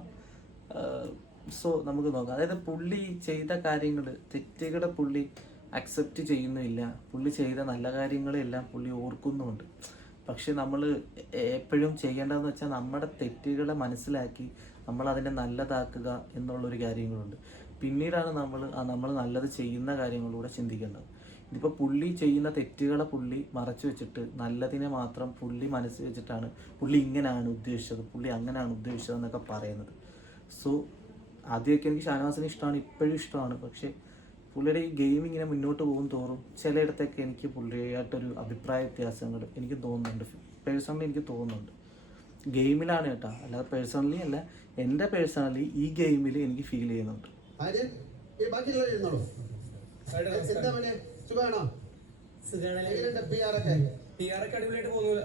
സോ നമുക്ക് നോക്കാം. അതായത് പുള്ളി ചെയ്ത കാര്യങ്ങൾ, തെറ്റുകളെ പുള്ളി അക്സെപ്റ്റ് ചെയ്യുന്നുമില്ല, പുള്ളി ചെയ്ത നല്ല കാര്യങ്ങളെല്ലാം പുള്ളി ഓർക്കുന്നുമുണ്ട്. പക്ഷെ നമ്മൾ എപ്പോഴും ചെയ്യേണ്ടതെന്ന് വെച്ചാൽ നമ്മുടെ തെറ്റുകളെ മനസ്സിലാക്കി നമ്മളതിനെ നല്ലതാക്കുക എന്നുള്ളൊരു കാര്യങ്ങളുണ്ട്. പിന്നീടാണ് നമ്മൾ നല്ലത് ചെയ്യുന്ന കാര്യങ്ങളിലൂടെ ചിന്തിക്കേണ്ടത്. ഇതിപ്പോൾ പുള്ളി ചെയ്യുന്ന തെറ്റുകളെ പുള്ളി മറച്ചു വെച്ചിട്ട് നല്ലതിനെ മാത്രം പുള്ളി മനസ്സിൽ വെച്ചിട്ടാണ് പുള്ളി ഇങ്ങനെയാണ് ഉദ്ദേശിച്ചത്, പുള്ളി അങ്ങനെയാണ് ഉദ്ദേശിച്ചത് എന്നൊക്കെ പറയുന്നത്. സോ ആദ്യമൊക്കെ എനിക്ക് ഷാനവാസിനെ ഇഷ്ടമാണ്, ഇപ്പോഴും ഇഷ്ടമാണ്. പക്ഷേ പുള്ളിയുടെ ഈ ഗെയിം ഇങ്ങനെ മുന്നോട്ട് പോകും തോറും ചിലയിടത്തൊക്കെ എനിക്ക് പുള്ളിയായിട്ടൊരു അഭിപ്രായ വ്യത്യാസങ്ങൾ എനിക്ക് തോന്നുന്നുണ്ട്. പേഴ്സണലി എനിക്ക് തോന്നുന്നുണ്ട്. ഗെയിമിലാണ് കേട്ടോ, അല്ലാതെ പേഴ്സണലി അല്ല. എൻ്റെ പേഴ്സണലി ഈ ഗെയിമിൽ എനിക്ക് ഫീൽ ചെയ്യുന്നുണ്ട്. അടിപൊളിയായിട്ട് പോകുന്നു.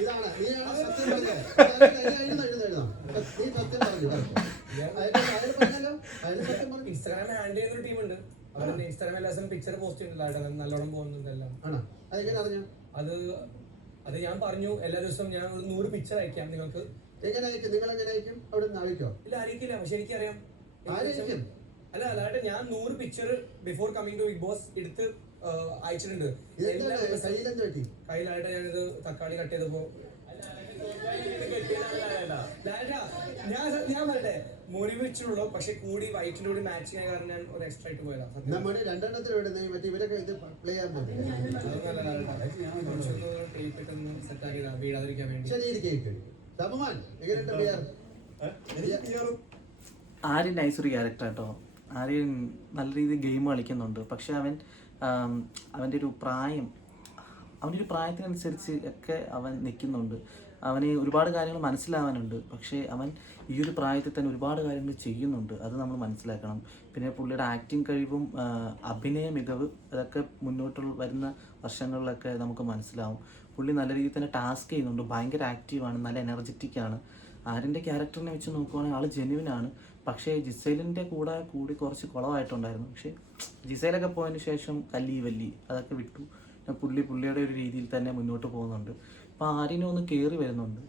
ഇതാണ് നീയാണ് സത്യം പറഞ്ഞത്. നീ സത്യം പറഞ്ഞു. ഇൻസ്റ്റാഗ്രാം ഹാൻഡിൽ ചെയ്യുന്ന ഒരു ടീമുണ്ട്. അവരുടെ ഇൻസ്റ്റാഗ്രാം എല്ലാ ദിവസവും പിക്ചർ പോസ്റ്റ് ചെയ്യുന്നുണ്ട്, നല്ലോണം പോകുന്നുണ്ടെല്ലാം. അത് ഞാൻ പറഞ്ഞു എല്ലാ ദിവസവും ഞാൻ 100 പിക്ചർ അയക്കാം നിങ്ങൾക്ക്. നിങ്ങൾ എങ്ങനെ അയക്കും? അവിടെ നിന്ന് അറിയിക്കോ? ഇല്ല അറിയിക്കില്ല, പക്ഷെ എനിക്കറിയാം. അല്ല അല്ലാണ്ട് ഞാൻ 100 picture before coming to Bigg Boss എടുത്ത് അയച്ചിട്ടുണ്ട്. കയ്യിലായിട്ട് ഞാനിത് തക്കാളി കട്ട് ചെയ്തപ്പോ ഞാൻ പറയട്ടെ മുറിവ് വെച്ചുള്ളൂ, പക്ഷെ കൂടി വൈറ്റിന്റെ കൂടി മാച്ചിങ് ആയ കാരണം ഞാൻ ഒരു എക്സ്ട്രാ ആയിട്ട് പോയതാ. സെറ്റ് ആക്കിയതാ വീഴാതിരിക്കാൻ വേണ്ടി. ആര്യൻ നൈസൊരു ക്യാരക്ടർ കേട്ടോ. ആര്യൻ നല്ല രീതിയിൽ ഗെയിം കളിക്കുന്നുണ്ട്. പക്ഷെ അവൻ്റെ ഒരു പ്രായത്തിനനുസരിച്ച് ഒക്കെ അവൻ നിൽക്കുന്നുണ്ട്. അവന് ഒരുപാട് കാര്യങ്ങൾ മനസ്സിലാവാനുണ്ട്. പക്ഷേ അവൻ ഈ ഒരു പ്രായത്തിൽ തന്നെ ഒരുപാട് കാര്യങ്ങൾ ചെയ്യുന്നുണ്ട്, അത് നമ്മൾ മനസ്സിലാക്കണം. പിന്നെ പുള്ളിയുടെ ആക്ടിങ് കഴിവും അഭിനയ മികവ് അതൊക്കെ മുന്നോട്ടുള്ള വരുന്ന വർഷങ്ങളിലൊക്കെ നമുക്ക് മനസ്സിലാവും. പുള്ളി നല്ല രീതിയിൽ തന്നെ ടാസ്ക് ചെയ്യുന്നുണ്ട്, ഭയങ്കര ആക്റ്റീവാണ്, നല്ല എനർജറ്റിക്കാണ്. ആര്യൻ്റെ ക്യാരക്ടറിനെ വെച്ച് നോക്കുവാണെങ്കിൽ ആൾ ജെന്യുവിനാണ്. പക്ഷേ ജിസൈലിൻ്റെ കൂടി കുറച്ച് കുളമായിട്ടുണ്ടായിരുന്നു. പക്ഷേ ജിസൈലൊക്കെ പോയതിന് ശേഷം കല്ലി അതൊക്കെ വിട്ടു. പുള്ളിയുടെ ഒരു രീതിയിൽ തന്നെ മുന്നോട്ട് പോകുന്നുണ്ട്. അപ്പോൾ ആര്യനും ഒന്ന് കയറി വരുന്നുണ്ട്.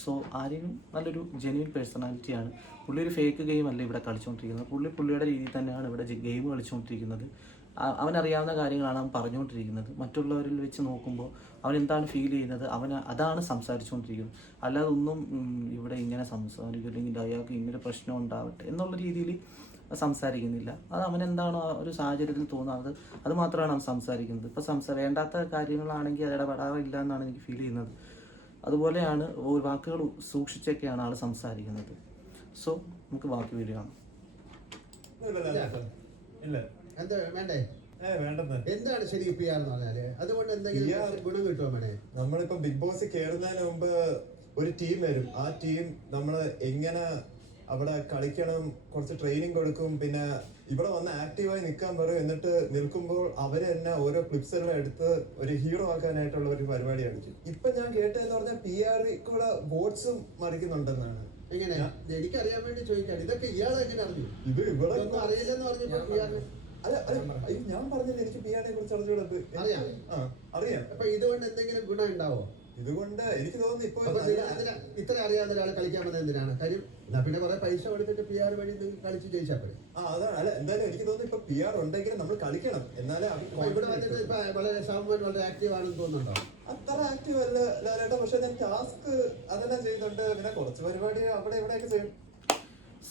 സോ ആര്യനും നല്ലൊരു ജെന്യുവൻ പേഴ്സണാലിറ്റിയാണ്. പുള്ളി ഒരു ഫേക്ക് ഗെയിം അല്ല ഇവിടെ കളിച്ചുകൊണ്ടിരിക്കുന്നത്. പുള്ളിയുടെ രീതിയിൽ തന്നെയാണ് ഇവിടെ ഗെയിം കളിച്ചുകൊണ്ടിരിക്കുന്നത്. അവനറിയാവുന്ന കാര്യങ്ങളാണ് അവൻ പറഞ്ഞുകൊണ്ടിരിക്കുന്നത്. മറ്റുള്ളവരിൽ വെച്ച് നോക്കുമ്പോൾ അവൻ എന്താണ് ഫീൽ ചെയ്യുന്നത് അതാണ് സംസാരിച്ചുകൊണ്ടിരിക്കുന്നത്. അല്ലാതെ ഒന്നും ഇവിടെ ഇങ്ങനെ സംസാരിക്കും അല്ലെങ്കിൽ അയാൾക്ക് ഇങ്ങനെ പ്രശ്നം ഉണ്ടാവട്ടെ എന്നുള്ള രീതിയിൽ സംസാരിക്കുന്നില്ല. അത് അവനെന്താണോ ആ ഒരു സാഹചര്യത്തിൽ തോന്നുന്നത് അത് മാത്രമാണ് അവൻ സംസാരിക്കുന്നത്. ഇപ്പോൾ വേണ്ടാത്ത കാര്യങ്ങളാണെങ്കിൽ അത് ഇടപെടാറില്ല എന്നാണ് എനിക്ക് ഫീൽ ചെയ്യുന്നത്. അതുപോലെയാണ് വാക്കുകൾ സൂക്ഷിച്ചൊക്കെയാണ് ആൾ സംസാരിക്കുന്നത്. സോ നമുക്ക് ബാക്കി വീഡിയോ കാണാം. ഇല്ല എന്താ വേണ്ടേ? വേണ്ടെന്ന്. എന്താണ് ശരി PR എന്ന് പറഞ്ഞാല്? അതുകൊണ്ട് എന്തെങ്കിലും ഗുണം കിട്ടുമോ വേണേ? നമ്മളിപ്പോ ബിഗ് ബോസ് കയറുന്നതിന് മുമ്പ് ഒരു ടീം വരും. ആ ടീം നമ്മള് എങ്ങനെ അവിടെ കളിക്കണം, കുറച്ച് ട്രെയിനിങ് കൊടുക്കും, പിന്നെ ഇവിടെ വന്ന് ആക്റ്റീവായി നിൽക്കാൻ പറയും. എന്നിട്ട് നിൽക്കുമ്പോൾ അവര് തന്നെ ഓരോ ക്ലിപ്സ് എല്ലാം എടുത്ത് ഒരു ഹീറോ ആക്കാനായിട്ടുള്ള ഒരു പരിപാടി കളിക്കും. ഇപ്പൊ ഞാൻ കേട്ടതെന്ന് പറഞ്ഞാൽ PR കൂടെ വോട്ട്സും മറിക്കുന്നുണ്ടെന്നാണ്. എങ്ങനെ? എനിക്കറിയാൻ വേണ്ടി ചോദിക്കാണ്. ഇതൊക്കെ ഇയാൾ എങ്ങനെ അറിഞ്ഞു? ഇത് ഇവിടെ ഇതൊന്നും അറിയില്ലെന്ന് പറഞ്ഞപ്പോ PR ഞാൻ പറഞ്ഞില്ല, എനിക്ക് PR കുറിച്ച് അറിഞ്ഞൂടത്. അറിയാം. അറിയാം. അപ്പൊ ഇതുകൊണ്ട് എന്തെങ്കിലും ഗുണം ഉണ്ടാവോ? ഇതുകൊണ്ട് എനിക്ക് തോന്നുന്നു ഇപ്പൊ ഇത്ര അറിയാവുന്ന ഒരാൾ കളിക്കാൻ വന്നത് എന്തിനാണ്? കാര്യം എന്നാ പിന്നെ കുറെ പൈസ കൊടുത്തിട്ട് PR വഴി കളിച്ച് ജയിച്ചാൽ മതി. അതാണ്. അല്ല എന്തായാലും എനിക്ക് തോന്നുന്നു ഇപ്പൊ PR ഉണ്ടെങ്കിൽ നമ്മൾ കളിക്കണം. എന്നാലേ ഇവിടെ വന്നിട്ട് ഇപ്പൊ വളരെ സാമാൻ വളരെ ആക്റ്റീവ് ആണെന്ന് തോന്നുന്നുണ്ടോ? അത്ര ആക്റ്റീവ് അല്ല ലാലേട്ടാ. പക്ഷെ ഞാൻ ടാസ്ക് അതെല്ലാം ചെയ്യുന്നുണ്ട്. പിന്നെ കുറച്ച് പരിപാടി അവിടെ ഇവിടെയൊക്കെ ചെയ്യും.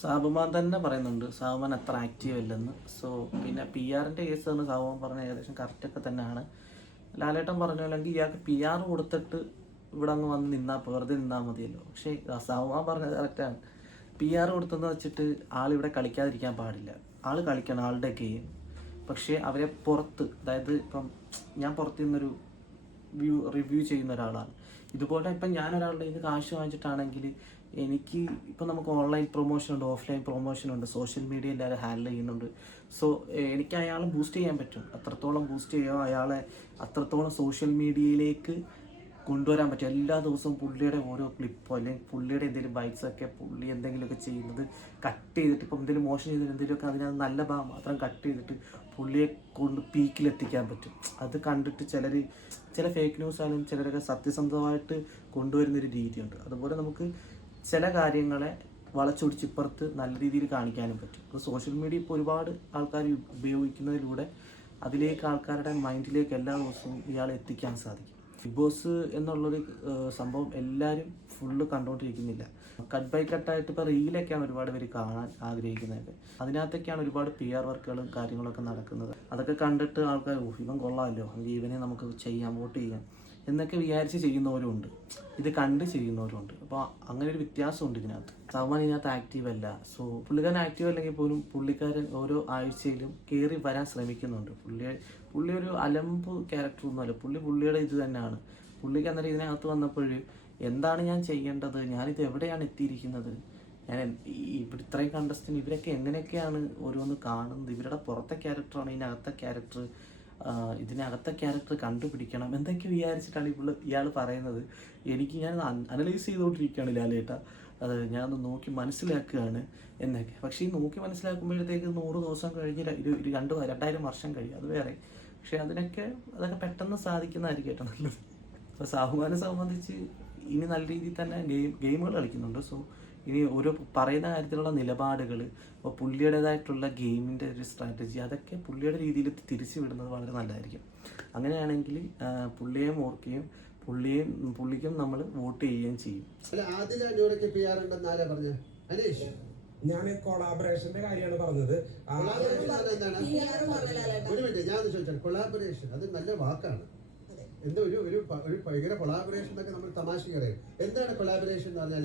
സാബുമാൻ തന്നെ പറയുന്നുണ്ട് സാബുമാൻ അത്ര ആക്റ്റീവ് അല്ലെന്ന്. സോ പിന്നെ PR-ൻ്റെ കേസ് എന്ന് സാബുമാൻ പറഞ്ഞ ഏകദേശം കറക്റ്റൊക്കെ തന്നെയാണ്. ലാലേട്ടൻ പറഞ്ഞല്ലെങ്കിൽ ഇയാൾക്ക് PR കൊടുത്തിട്ട് ഇവിടെ അങ്ങ് വന്ന് വെറുതെ നിന്നാൽ മതിയല്ലോ. പക്ഷേ സാബുമാൻ പറഞ്ഞത് കറക്റ്റാണ്. PR കൊടുത്തെന്ന് വെച്ചിട്ട് ആളിവിടെ കളിക്കാതിരിക്കാൻ പാടില്ല. ആൾ കളിക്കണം ആളുടെ ഗെയിം. പക്ഷേ അവരെ പുറത്ത്, അതായത് ഇപ്പം ഞാൻ പുറത്തു നിന്നൊരു റിവ്യൂ ചെയ്യുന്ന ഒരാളാണ്. ഇതുപോലെ ഇപ്പം ഞാനൊരാളുടെ ഇത് കാശ് വാങ്ങിച്ചിട്ടാണെങ്കിൽ എനിക്ക് ഇപ്പം നമുക്ക് ഓൺലൈൻ പ്രൊമോഷനുണ്ട്, ഓഫ്ലൈൻ പ്രൊമോഷനുണ്ട്, സോഷ്യൽ മീഡിയ എല്ലാവരും ഹാൻഡിൽ ചെയ്യുന്നുണ്ട്. സോ എനിക്ക് അയാളെ ബൂസ്റ്റ് ചെയ്യാൻ പറ്റും. അത്രത്തോളം ബൂസ്റ്റ് ചെയ്യുക, അയാളെ അത്രത്തോളം സോഷ്യൽ മീഡിയയിലേക്ക് കൊണ്ടുവരാൻ പറ്റും. എല്ലാ ദിവസവും പുള്ളിയുടെ ഓരോ ക്ലിപ്പോ അല്ലെങ്കിൽ പുള്ളിയുടെ എന്തെങ്കിലും ബൈറ്റ്സൊക്കെ പുള്ളി എന്തെങ്കിലുമൊക്കെ ചെയ്യുന്നത് കട്ട് ചെയ്തിട്ട്, ഇപ്പം എന്തെങ്കിലും മോശം ചെയ്തിട്ട് എന്തെങ്കിലുമൊക്കെ അതിനകത്ത് നല്ല ഭാഗം മാത്രം കട്ട് ചെയ്തിട്ട് പുള്ളിയെ കൊണ്ട് പീക്കിലെത്തിക്കാൻ പറ്റും. അത് കണ്ടിട്ട് ചില ഫേക്ക് ന്യൂസ് ആയാലും ചിലരൊക്കെ സത്യസന്ധമായിട്ട് കൊണ്ടുവരുന്നൊരു രീതിയുണ്ട്. അതുപോലെ നമുക്ക് ചില കാര്യങ്ങളെ വളച്ചൊടിച്ചിപ്പുറത്ത് നല്ല രീതിയിൽ കാണിക്കാനും പറ്റും. അത് സോഷ്യൽ മീഡിയ ഇപ്പോൾ ഒരുപാട് ആൾക്കാർ ഉപയോഗിക്കുന്നതിലൂടെ അതിലേക്ക് ആൾക്കാരുടെ മൈൻഡിലേക്ക് എല്ലാ ദിവസവും ഇയാളെ എത്തിക്കാൻ സാധിക്കും. ബിഗ് ബോസ് എന്നുള്ളൊരു സംഭവം എല്ലാവരും ഫുള്ള് കണ്ടുകൊണ്ടിരിക്കുന്നില്ല. കട്ട് ബൈ കട്ടായിട്ട് ഇപ്പോൾ റീലൊക്കെയാണ് ഒരുപാട് പേര് കാണാൻ ആഗ്രഹിക്കുന്നത്. അതിനകത്തൊക്കെയാണ് ഒരുപാട് PR വർക്കുകളും കാര്യങ്ങളൊക്കെ നടക്കുന്നത്. അതൊക്കെ കണ്ടിട്ട് ആൾക്കാർ ഇവൻ കൊള്ളാമല്ലോ, ഇവനെ നമുക്ക് ചെയ്യാം, വോട്ട് ചെയ്യാം എന്നൊക്കെ വിചാരിച്ച് ചെയ്യുന്നവരും ഉണ്ട്, ഇത് കണ്ട് ചെയ്യുന്നവരുണ്ട്. അപ്പോൾ അങ്ങനെ ഒരു വ്യത്യാസമുണ്ട് ഇതിനകത്ത്. സാമാൻ ഇതിനകത്ത് ആക്റ്റീവ് അല്ല. സോ പുള്ളിക്കാരൻ ആക്റ്റീവ് അല്ലെങ്കിൽ പോലും പുള്ളിക്കാരൻ ഓരോ ആഴ്ചയിലും കയറി വരാൻ ശ്രമിക്കുന്നുണ്ട്. പുള്ളി ഒരു അലമ്പ് ക്യാരക്ടറൊന്നുമല്ല. പുള്ളിയുടെ ഇത് തന്നെയാണ്. പുള്ളിക്ക് അന്നേരം ഇതിനകത്ത് വന്നപ്പോൾ എന്താണ് ഞാൻ ചെയ്യേണ്ടത്, ഞാനിത് എവിടെയാണ് എത്തിയിരിക്കുന്നത്, ഞാൻ ഇവിടെ ഇത്രയും കണ്ടസ്റ്റൻ്റ് ഇവരൊക്കെ എങ്ങനെയൊക്കെയാണ് ഓരോന്ന് കാണുന്നത്, ഇവരുടെ പുറത്തെ ക്യാരക്ടറാണ് ഇതിനകത്തെ ക്യാരക്ടർ, ഇതിനകത്തെ ക്യാരക്ടർ കണ്ടുപിടിക്കണം എന്തൊക്കെ വിചാരിച്ചിട്ടാണ് ഇയാൾ പറയുന്നത്. ഞാൻ അനലൈസ് ചെയ്തുകൊണ്ടിരിക്കുകയാണ് ലാലേട്ട. അത് ഞാനൊന്ന് നോക്കി മനസ്സിലാക്കുകയാണ് എന്നൊക്കെ. പക്ഷേ ഈ നോക്കി മനസ്സിലാക്കുമ്പോഴത്തേക്ക് 100 ദിവസം കഴിഞ്ഞ് 2000 വർഷം കഴിയും, അത് വേറെ. പക്ഷേ അതൊക്കെ പെട്ടെന്ന് സാധിക്കുന്നതായിരിക്കും ഏറ്റവും നല്ലത്. അപ്പോൾ സാഹുമാനെ സംബന്ധിച്ച് ഇനി നല്ല രീതിയിൽ തന്നെ ഗെയിമുകൾ കളിക്കുന്നുണ്ട്. സോ ഇനി ഓരോ പറയുന്ന കാര്യത്തിലുള്ള നിലപാടുകൾ, അപ്പോൾ പുള്ളിയുടേതായിട്ടുള്ള ഗെയിമിൻ്റെ ഒരു സ്ട്രാറ്റജി, അതൊക്കെ പുള്ളിയുടെ രീതിയിൽ തിരിച്ചു വിടുന്നത് വളരെ നല്ലതായിരിക്കും. അങ്ങനെയാണെങ്കിൽ പുള്ളിയെയും ഓർക്കുകയും പുള്ളിക്കും നമ്മൾ വോട്ട് ചെയ്യുകയും ചെയ്യും. ഞാൻ കൊളാബറേഷന്റെ കാര്യമാണ് പറഞ്ഞത്. കൊളാബറേഷൻ അത് നല്ല വാക്കാണ്. എന്താ ഒരു ഭയങ്കര കൊളാബറേഷൻ എന്നൊക്കെ നമ്മൾ തമാശക്ക് അറിയാം. എന്താണ് കൊളാബറേഷൻ എന്ന് പറഞ്ഞാൽ?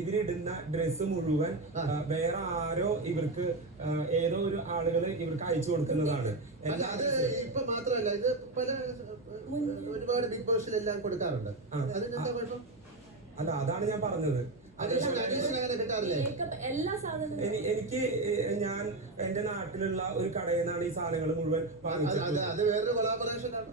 ഇതിലിടുന്ന ഡ്രസ്സ് മുഴുവൻ വേറെ ആരോ ഇവർക്ക് ഏതോ ഒരു ആളുകൾ ഇവർക്ക് അയച്ചു കൊടുക്കുന്നതാണ്. അത് ഇപ്പൊ മാത്രമല്ല, ഇത് പല ഒരുപാട് ബിഗ് ബോസിലെല്ലാം കൊടുക്കാറുണ്ട്. അതിനെന്താ കുഴപ്പം? അല്ല, അതാണ് ഞാൻ പറഞ്ഞത്. എനിക്ക് ഞാൻ എന്റെ നാട്ടിലുള്ള ഒരു കടയിൽ നിന്നാണ് ഈ സാധനങ്ങൾ മുഴുവൻ വാങ്ങിച്ചത്. അത് വേറൊരു കൊളാബറേഷനാണ്.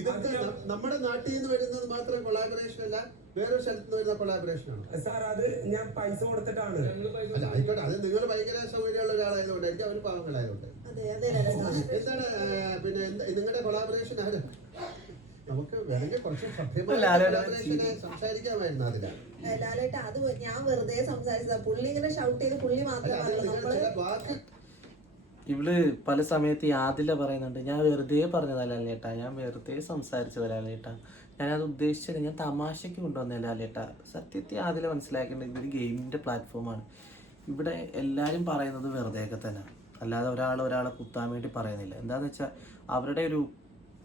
ഇതൊക്കെ നമ്മുടെ നാട്ടിൽ നിന്ന് വരുന്നത് മാത്രം കൊളാബറേഷൻ അല്ല, വേറൊരു സ്ഥലത്ത് നിന്ന് വരുന്ന കൊളാബറേഷൻ ആണ് സാർ. അത് ഞാൻ പൈസ കൊടുത്തിട്ടാണ്. ആയിക്കോട്ടെ, അത് നിങ്ങൾ ഭയങ്കര സൗകര്യമുള്ള ഒരാളായതുകൊണ്ട്, എനിക്ക് അവർ പാവങ്ങളായതുകൊണ്ട്. എന്താണ് പിന്നെ നിങ്ങളുടെ കൊളാബറേഷൻ ആര്? നമുക്ക് വേണമെങ്കിൽ കുറച്ച് സംസാരിക്കാമായിരുന്നു അതിലാണ്. അത് ഞാൻ വെറുതെ സംസാരിച്ചതാ. പുള്ളി ഇങ്ങനെ ഷൗട്ട് ചെയ്ത് പുള്ളി മാത്രമേ ഇവള് പല സമയത്ത് ഈ ആദില പറയുന്നുണ്ട്, ഞാൻ വെറുതെ പറഞ്ഞതല്ല ലേട്ടാ, ഞാൻ വെറുതെ സംസാരിച്ചതല്ല ലേട്ടാ, ഞാനത് ഉദ്ദേശിച്ചത് ഞാൻ തമാശയ്ക്ക് കൊണ്ടുവന്നല്ല ലേട്ടാ. സത്യത്തിൽ ആദില മനസ്സിലാക്കേണ്ടത് ഇതൊരു ഗെയിമിൻ്റെ പ്ലാറ്റ്ഫോമാണ്. ഇവിടെ എല്ലാവരും പറയുന്നത് വെറുതെയൊക്കെ തന്നെ, അല്ലാതെ ഒരാളെ കുത്താൻ വേണ്ടി പറയുന്നില്ല. എന്താണെന്ന് വെച്ചാൽ അവരുടെ ഒരു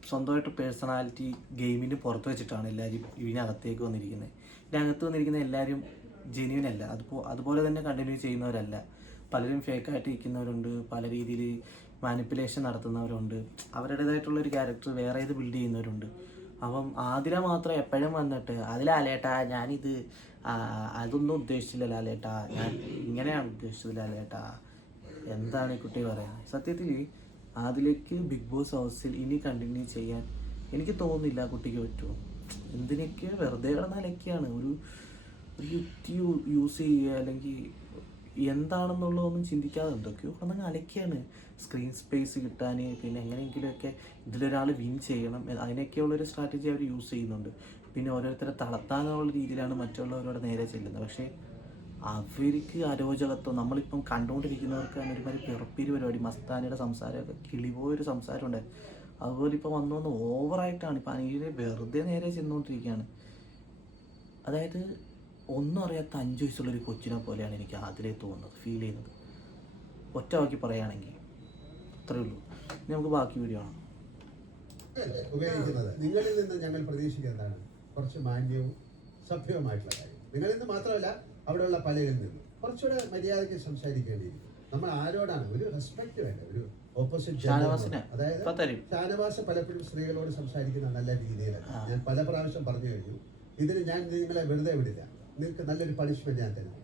സ്വന്തമായിട്ട് പേഴ്സണാലിറ്റി ഗെയിമിന് പുറത്ത് വെച്ചിട്ടാണ് എല്ലാവരും ഇതിനകത്തേക്ക് വന്നിരിക്കുന്നത്. ഇതിനകത്ത് വന്നിരിക്കുന്ന എല്ലാവരും ജെന്യൂൻ അല്ല, അതുപോലെ തന്നെ കണ്ടിന്യൂ ചെയ്യുന്നവരല്ല. പലരും ഫേക്കായിട്ട് ഇരിക്കുന്നവരുണ്ട്, പല രീതിയിൽ മാനിപ്പുലേഷൻ നടത്തുന്നവരുണ്ട്, അവരുടേതായിട്ടുള്ളൊരു ക്യാരക്ടർ വേറെ ഇത് ബിൽഡ് ചെയ്യുന്നവരുണ്ട്. അപ്പം ആതിര മാത്രം എപ്പോഴും വന്നിട്ട് അതിലാലേട്ടാ ഞാനിത് അതൊന്നും ഉദ്ദേശിച്ചില്ല ലാലേട്ടാ, ഞാൻ ഇങ്ങനെയാണ് ഉദ്ദേശിച്ചത് ലാലേട്ടാ, എന്താണ് ഈ കുട്ടി പറയുന്നത്? സത്യത്തിൽ അതിലേക്ക് ബിഗ് ബോസ് ഹൗസിൽ ഇനി കണ്ടിന്യൂ ചെയ്യാൻ എനിക്ക് തോന്നുന്നില്ല കുട്ടിക്ക് പറ്റുമോ. എന്തിനൊക്കെ വെറുതെ കിടന്നാലൊക്കെയാണ് ഒരു യുക്തി യൂസ് ചെയ്യുക, അല്ലെങ്കിൽ എന്താണെന്നുള്ളതൊന്നും ചിന്തിക്കാതെ എന്തൊക്കെയോ കിടന്നങ്ങ് അലക്കുകയാണ്. സ്ക്രീൻ സ്പേസ് കിട്ടാൻ, പിന്നെ എങ്ങനെയെങ്കിലുമൊക്കെ ഇതിലൊരാൾ വിൻ ചെയ്യണം, അതിനൊക്കെയുള്ളൊരു സ്ട്രാറ്റജി അവർ യൂസ് ചെയ്യുന്നുണ്ട്. പിന്നെ ഓരോരുത്തരെ തളർത്താനുള്ള രീതിയിലാണ് മറ്റുള്ളവരോട് നേരെ ചെല്ലുന്നത്. പക്ഷേ അവർക്ക് അരോചകത്വം നമ്മളിപ്പം കണ്ടുകൊണ്ടിരിക്കുന്നവർക്ക് തന്നെ ഒരുമാതിരി പിറപ്പിരി പരിപാടി. മസ്താനിയുടെ സംസാരമൊക്കെ കിളിപോയൊരു സംസാരം ഉണ്ടായിരുന്നു. അതുപോലെ ഇപ്പോൾ വന്നു ഓവറായിട്ടാണ് ഇപ്പം അനിലെ വെറുതെ നേരെ ചെന്നുകൊണ്ടിരിക്കുകയാണ്. അതായത് ഒന്നും അറിയാത്ത 5 വയസ്സുള്ളൊരു കൊച്ചിനെ പോലെയാണ് എനിക്ക് അതിലേ തോന്നുന്നത്, ഫീൽ ചെയ്യുന്നത്. ഒറ്റ വാക്കി പറയുകയാണെങ്കിൽ അത്രയേ ഉള്ളൂ. ഇനി നമുക്ക് ബാക്കി വീഡിയോ ആണ് ഉപയോഗിക്കുന്നത്. നിങ്ങളിൽ നിന്ന് ഞങ്ങൾ പ്രതീക്ഷിക്കുന്നതാണ് കുറച്ച് മാന്യവും സഭ്യവുമായിട്ടുള്ള കാര്യം. നിങ്ങളിൽ നിന്ന് മാത്രമല്ല, അവിടെയുള്ള പലരിൽ നിന്നും കുറച്ചുകൂടെ മര്യാദയ്ക്ക് സംസാരിക്കേണ്ടിയിരിക്കും. നമ്മൾ ആരോടാണ് ഒരു റെസ്പെക്ട് വേണ്ട, ഒരു ഓപ്പോസിറ്റ്. അതായത് ഷാനവാസ് പലപ്പോഴും സ്ത്രീകളോട് സംസാരിക്കുന്ന നല്ല രീതിയിലാണ്. ഞാൻ പല പ്രാവശ്യം പറഞ്ഞു കഴിഞ്ഞു, ഇതിന് ഞാൻ നിങ്ങളെ വെറുതെ വിടില്ല, നിങ്ങൾക്ക് നല്ലൊരു പണിഷ്മെന്റ് ഞാൻ തരാം.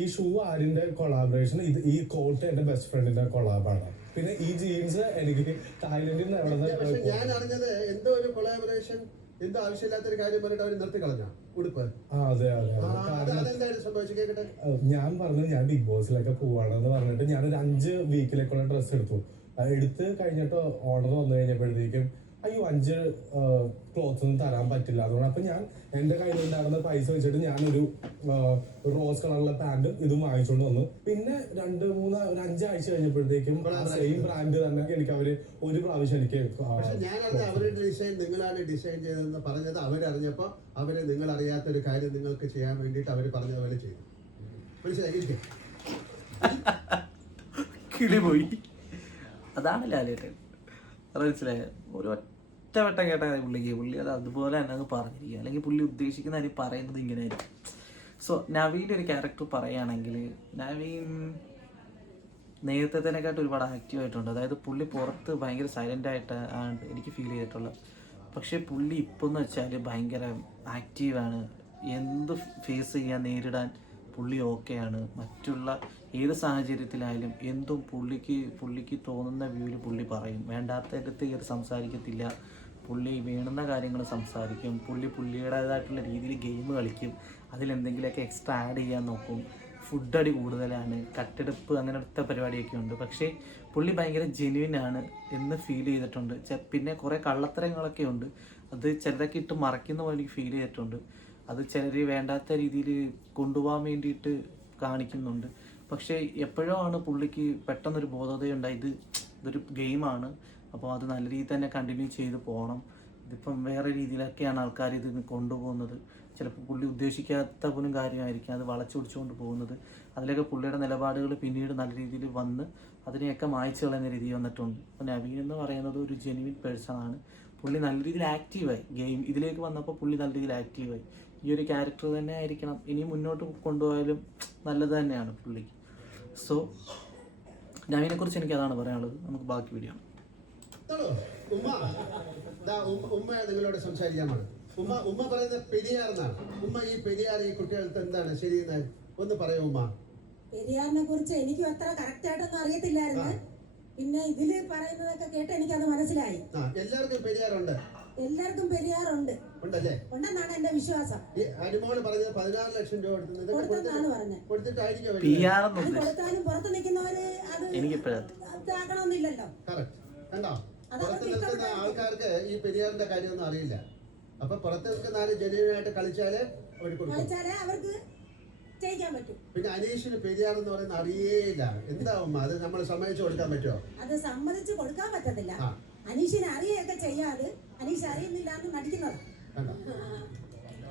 ഈ ഷൂ ആരിന്റെ കൊളാബറേഷൻ, ഇത് ഈ കോട്ട് എന്റെ ബെസ്റ്റ് ഫ്രണ്ടിന്റെ കൊളാബാണ്. പിന്നെ ഈ ജീൻസ് എനിക്ക് തായ്ലൻഡിൽ നിന്ന് ഞാൻ അറിഞ്ഞത് എന്തോ ഒരു കൊളാബറേഷൻ, എന്തോ ആവശ്യമില്ലാത്തൊരു കാര്യം പറഞ്ഞിട്ട് അവർ നിർത്തി കളഞ്ഞ ഉടുപ്പ്. ഞാൻ പറഞ്ഞു ഞാൻ ബിഗ് ബോസിലൊക്കെ പോവാണെന്ന് പറഞ്ഞിട്ട് ഞാനൊരു 5 വീക്കിലേക്കുള്ള ഡ്രസ്സ് എടുത്ത് കഴിഞ്ഞിട്ട് ഓർഡർ വന്നു കഴിഞ്ഞപ്പോഴത്തേക്കും അയ്യോ 5 ക്ലോത്ത്സ് ഒന്നും തരാൻ പറ്റില്ല അതുകൊണ്ട്. അപ്പൊ ഞാൻ എന്റെ കയ്യിലുണ്ടായിരുന്ന പൈസ വെച്ചിട്ട് ഞാനൊരു റോസ് കളറിലെ പാന്റും ഇതും വാങ്ങിച്ചുകൊണ്ട് വന്നു. പിന്നെ 5 ആഴ്ച കഴിഞ്ഞപ്പോഴത്തേക്കും സെയിം ബ്രാൻഡ് തന്നെ എനിക്ക് അവര് ഒരു പ്രാവശ്യം എനിക്ക് അവരുടെ ഡിസൈൻ നിങ്ങളാണ് ഡിസൈൻ ചെയ്തതെന്ന് പറഞ്ഞത് അവരറിഞ്ഞപ്പോ അവര് നിങ്ങൾ അറിയാത്തൊരു കാര്യം നിങ്ങൾക്ക് ചെയ്യാൻ വേണ്ടിട്ട് അവര് പറഞ്ഞതുപോലെ ചെയ്തു. മനസ്സിലായി? കിളി പോയി. അതാണ് ലാലേട്ടൻ. മനസ്സിലായ ഒരു ഒറ്റവട്ടം കേട്ടാൽ പുള്ളി അത് അതുപോലെ തന്നെ അങ്ങ് പറഞ്ഞിരിക്കുക, അല്ലെങ്കിൽ പുള്ളി ഉദ്ദേശിക്കുന്ന കാര്യം പറയുന്നത് ഇങ്ങനെയായിരിക്കും. സോ നവീൻ്റെ ഒരു ക്യാരക്ടർ പറയുകയാണെങ്കിൽ നവീൻ നേരത്തേക്കാട്ട് ഒരുപാട് ആക്റ്റീവായിട്ടുണ്ട്. അതായത് പുള്ളി പുറത്ത് ഭയങ്കര സൈലൻ്റായിട്ട് ആണ് എനിക്ക് ഫീൽ ചെയ്തിട്ടുള്ളത്. പക്ഷേ പുള്ളി ഇപ്പോൾ എന്ന് വെച്ചാൽ ഭയങ്കര ആക്റ്റീവാണ്. എന്ത് ഫേസ് ചെയ്യാൻ നേരിടാൻ പുള്ളി ഓക്കെയാണ്. മറ്റുള്ള ഏത് സാഹചര്യത്തിലായാലും എന്തും പുള്ളിക്ക് തോന്നുന്ന വ്യൂവിൽ പുള്ളി പറയും. വേണ്ടാത്തടുത്ത് കയറി സംസാരിക്കത്തില്ല. പുള്ളി വേണ്ടുന്ന കാര്യങ്ങൾ സംസാരിക്കും. പുള്ളിയുടേതായിട്ടുള്ള രീതിയിൽ ഗെയിം കളിക്കും. അതിലെന്തെങ്കിലുമൊക്കെ എക്സ്ട്രാ ആഡ് ചെയ്യാൻ നോക്കും. ഫുഡ് അടി കൂടുതലാണ്, കട്ടെടുപ്പ് അങ്ങനത്തെ പരിപാടിയൊക്കെ ഉണ്ട്. പക്ഷേ പുള്ളി ഭയങ്കര ജെന്യുവൻ ആണ് എന്ന് ഫീൽ ചെയ്തിട്ടുണ്ട്. പിന്നെ കുറേ കള്ളത്തരങ്ങളൊക്കെ ഉണ്ട്, അത് ചിലരൊക്കെ ഇട്ട് മറയ്ക്കുന്ന പോലെ എനിക്ക് ഫീൽ ചെയ്തിട്ടുണ്ട്. അത് ചിലർ വേണ്ടാത്ത രീതിയിൽ കൊണ്ടുപോകാൻ വേണ്ടിയിട്ട് കാണിക്കുന്നുണ്ട്. പക്ഷേ എപ്പോഴാണ് പുള്ളിക്ക് പെട്ടെന്നൊരു ബോധോദയം ഉണ്ടായി, ഇതൊരു ഗെയിമാണ്, അപ്പോൾ അത് നല്ല രീതിയിൽ തന്നെ കണ്ടിന്യൂ ചെയ്ത് പോകണം. ഇതിപ്പം വേറെ രീതിയിലൊക്കെയാണ് ആൾക്കാർ ഇത് കൊണ്ടുപോകുന്നത്. ചിലപ്പോൾ പുള്ളി ഉദ്ദേശിക്കാത്ത പോലും കാര്യമായിരിക്കും അത് വളച്ചൊടിച്ചുകൊണ്ട് പോകുന്നത്. അതിലൊക്കെ പുള്ളിയുടെ നിലപാടുകൾ പിന്നീട് നല്ല രീതിയിൽ വന്ന് അതിനെയൊക്കെ മായ്ച്ചു കളയുന്ന രീതി വന്നിട്ടുണ്ട്. അപ്പോൾ നവീൻ എന്ന് പറയുന്നത് ഒരു ജെന്യുവൻ പേഴ്സണാണ്. പുള്ളി നല്ല രീതിയിൽ ആക്റ്റീവായി. ഗെയിം ഇതിലേക്ക് വന്നപ്പോൾ പുള്ളി നല്ല രീതിയിൽ ആക്റ്റീവായി. ഈ ഒരു ക്യാരക്ടർ തന്നെ ആയിരിക്കണം ഇനി മുന്നോട്ട് കൊണ്ടുപോയാലും നല്ലത് തന്നെയാണ് പുള്ളിക്ക്. സോ നവീനെ കുറിച്ച് എനിക്ക് അതാണ് പറയാനുള്ളത്. നമുക്ക് ബാക്കി വീഡിയോ ആണ്. ഉമ്മ നിങ്ങളോട് സംസാരിക്കാമാണ്. ഉമ്മ പറയുന്ന പെരിയാർന്നാണ്. ഉമ്മ ഈ പെരിയാർ ഈ കുട്ടികൾക്ക് എന്താണ് ശരിയെന്ന് ഒന്ന് പറയൂ ഉമ്മ. പെരിയാറിനെ കുറിച്ച് എനിക്കും അത്ര കറക്റ്റ് ആയിട്ടൊന്നും അറിയത്തില്ലായിരുന്നു. പിന്നെ ഇതില് പറയുന്നതൊക്കെ കേട്ട് എനിക്കത് മനസ്സിലായി. എല്ലാവർക്കും പെരിയാറുണ്ട്. എല്ലാവർക്കും പെരിയാറുണ്ട് ഉണ്ടല്ലേ? ഉണ്ടെന്നാണ് എന്റെ വിശ്വാസം. അനുമോള് പറഞ്ഞത് 16 ലക്ഷം രൂപ കൊടുത്തെന്നാണ് പറഞ്ഞത്. കൊടുത്തിട്ടായിരിക്കും കൊടുത്താലും പുറത്ത് നിൽക്കുന്നവര് അത് ഇതാക്കണമെന്നില്ലല്ലോ. കറക്റ്റ്. കണ്ടോ, പുറത്ത് നിൽക്കുന്ന ആൾക്കാർക്ക് ഈ പെരിയാറിന്റെ കാര്യമൊന്നും അറിയില്ല. അപ്പൊ പുറത്ത് നിൽക്കുന്ന ആര് ജനുവിനായിട്ട് കളിച്ചാലേ അവർക്ക് ചെയ്യിക്കാൻ പറ്റും. പിന്നെ അനീഷിന് പെരിയാർ എന്ന് പറയുന്ന അറിയേയില്ല. എന്താ ഉമ്മ അത് നമ്മൾ സമ്മതിച്ചു കൊടുക്കാൻ പറ്റുമോ? അത് സമ്മതിച്ചു കൊടുക്കാൻ പറ്റത്തില്ല. ആ. അനീഷിനെ അറിയൊക്കെ ചെയ്യാതെ അനീഷ് അറിയുന്നില്ല എന്ന് നടിക്കുന്നത്. കണ്ടോ?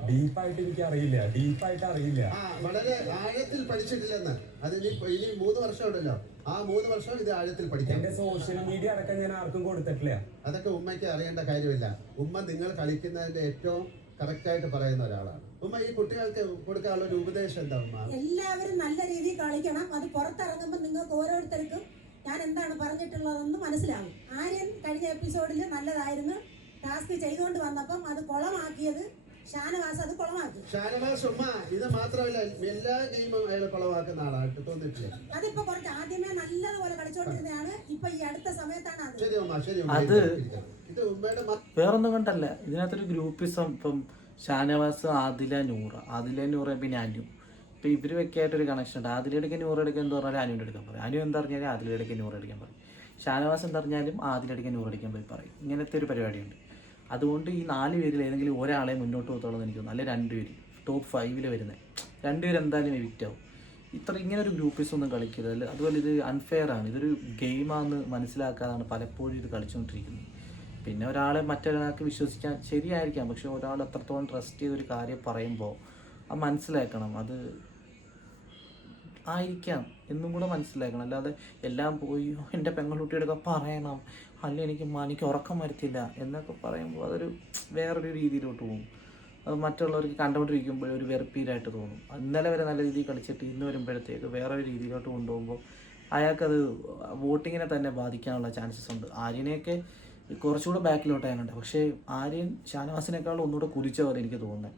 ഡീപ്പായിട്ട് എനിക്ക് അറിയില്ല, ഡീപ്പായിട്ട് അറിയില്ല. വളരെ ആഴത്തിൽ പഠിച്ചിട്ടില്ലെന്ന്. ഇനി 3 വർഷം ഉണ്ടല്ലോ, ആ 3 വർഷം ഇത് ആഴത്തിൽ പഠിക്കാം. എന്റെ സോഷ്യൽ മീഡിയ അടക്കം ഞാൻ ആർക്കും കൊടുത്തിട്ടില്ല. അതൊക്കെ ഉമ്മയ്ക്ക് അറിയേണ്ട കാര്യമില്ല. ഉമ്മ നിങ്ങൾ കളിക്കുന്നതിന്റെ ഏറ്റവും കറക്റ്റായിട്ട് പറയുന്ന ഒരാളാണ്. ഉമ്മ ഈ കുട്ടികൾക്ക് കൊടുക്കാനുള്ള ഒരു ഉപദേശം എന്താ ഉമ്മ? എല്ലാവരും നല്ല രീതിയിൽ കളിക്കണം. അത് പുറത്തിറങ്ങുമ്പോൾ നിങ്ങൾക്ക് ഓരോരുത്തർക്കും ഞാൻ എന്താണ് പറഞ്ഞിട്ടുള്ളതെന്ന് മനസ്സിലാവും. ആര്യൻ കഴിഞ്ഞ എപ്പിസോഡിൽ നല്ലതായിരുന്നു, ടാസ്ക് ചെയ്തുകൊണ്ട് വന്നപ്പം അത് കുളമാക്കിയത് ഷാനവാസ്, അത് കുളമാക്കി. ഷാനവാസ് ഉമ്മ ഇത് മാത്രമല്ല എല്ലാ ഗെയിമും അയാൾ കുളമാക്കുന്ന ആളായിട്ട് തോന്നിട്ടില്ല. അതിപ്പോ കുറച്ച് ആദ്യമേ നല്ലതുപോലെ കളിച്ചോണ്ടിരുന്നതാണ്. ഇപ്പൊ ഈ അടുത്ത സമയത്താണ് അത്. ശരി ഉമ്മ, ശരി ഉമ്മ. അത് ഇത് ഉമ്മയുടെ വേറൊന്നും കൊണ്ടല്ല, ഇതിനകത്തൊരു ഗ്രൂപ്പിസം. ഇപ്പം ഷാനവാസ്, ആദില, നൂറ പിന്നെ അനു. ഇപ്പം ഇവർ വെക്കായിട്ടൊരു കണക്ഷൻ ഉണ്ട്. ആദിലയിടയ്ക്ക് നൂറ് എടുക്കുക എന്ന് പറഞ്ഞാൽ അനുവിൻ്റെ എടുക്കാൻ പറയും. അനു എന്താ പറഞ്ഞാൽ ആദിലയിടയ്ക്ക് നൂറ് അടിക്കാൻ പറയും. ഷാനവാസ് എന്താ പറഞ്ഞാലും ആദിലയിടയ്ക്ക് നൂറ് അടിക്കാൻ പോയി പറയും. ഇങ്ങനത്തെ ഒരു പരിപാടിയുണ്ട്. അതുകൊണ്ട് ഈ 4 പേരിൽ ഏതെങ്കിലും ഒരാളെ മുന്നോട്ട് പോകത്തുള്ളൂ എനിക്ക് തോന്നുന്നു. അല്ലെങ്കിൽ 2 പേര് ടോപ്പ് 5 വരുന്നത് 2 പേര് എന്തായാലും എവിക്റ്റ് ആവും. ഇങ്ങനെ ഒരു ഗ്രൂപ്പിസ് ഒന്നും കളിക്കരുത്. അതുപോലെ ഇത് അൺഫെയർ ആണ്, ഇതൊരു ഗെയിമാണെന്ന് മനസ്സിലാക്കാതാണ് പലപ്പോഴും ഇത് കളിച്ചുകൊണ്ടിരിക്കുന്നത്. പിന്നെ ഒരാളെ മറ്റൊരാൾക്ക് വിശ്വസിക്കാൻ ശരിയായിരിക്കാം, പക്ഷെ ഒരാൾ എത്രത്തോളം ട്രസ്റ്റ് ചെയ്തൊരു കാര്യം പറയുമ്പോൾ അത് മനസ്സിലാക്കണം. അത് ആയിരിക്കാം എന്നും കൂടെ മനസ്സിലാക്കണം. അല്ലാതെ എല്ലാം പോയി എൻ്റെ പെങ്ങളുട്ടിയുടെ പറയണം, അല്ലെങ്കിൽ എനിക്ക് ഉറക്കം വരത്തില്ല എന്നൊക്കെ പറയുമ്പോൾ അതൊരു വേറൊരു രീതിയിലോട്ട് പോകും. അത് മറ്റുള്ളവർക്ക് കണ്ടുകൊണ്ടിരിക്കുമ്പോൾ ഒരു വെറുപ്പീരായിട്ട് തോന്നും. ഇന്നലെ വരെ നല്ല രീതിയിൽ കളിച്ചിട്ട് ഇന്ന് വരുമ്പോഴത്തേക്ക് വേറൊരു രീതിയിലോട്ട് കൊണ്ടുപോകുമ്പോൾ അയാൾക്കത് വോട്ടിങ്ങിനെ തന്നെ ബാധിക്കാനുള്ള ചാൻസസ് ഉണ്ട്. ആര്യനെയൊക്കെ കുറച്ചുകൂടെ ബാക്കിലോട്ടായാലുണ്ട്, പക്ഷേ ആര്യൻ ഷാനവാസിനേക്കാളും ഒന്നുകൂടെ കുതിച്ച പോലെ എനിക്ക് തോന്നുന്നത്.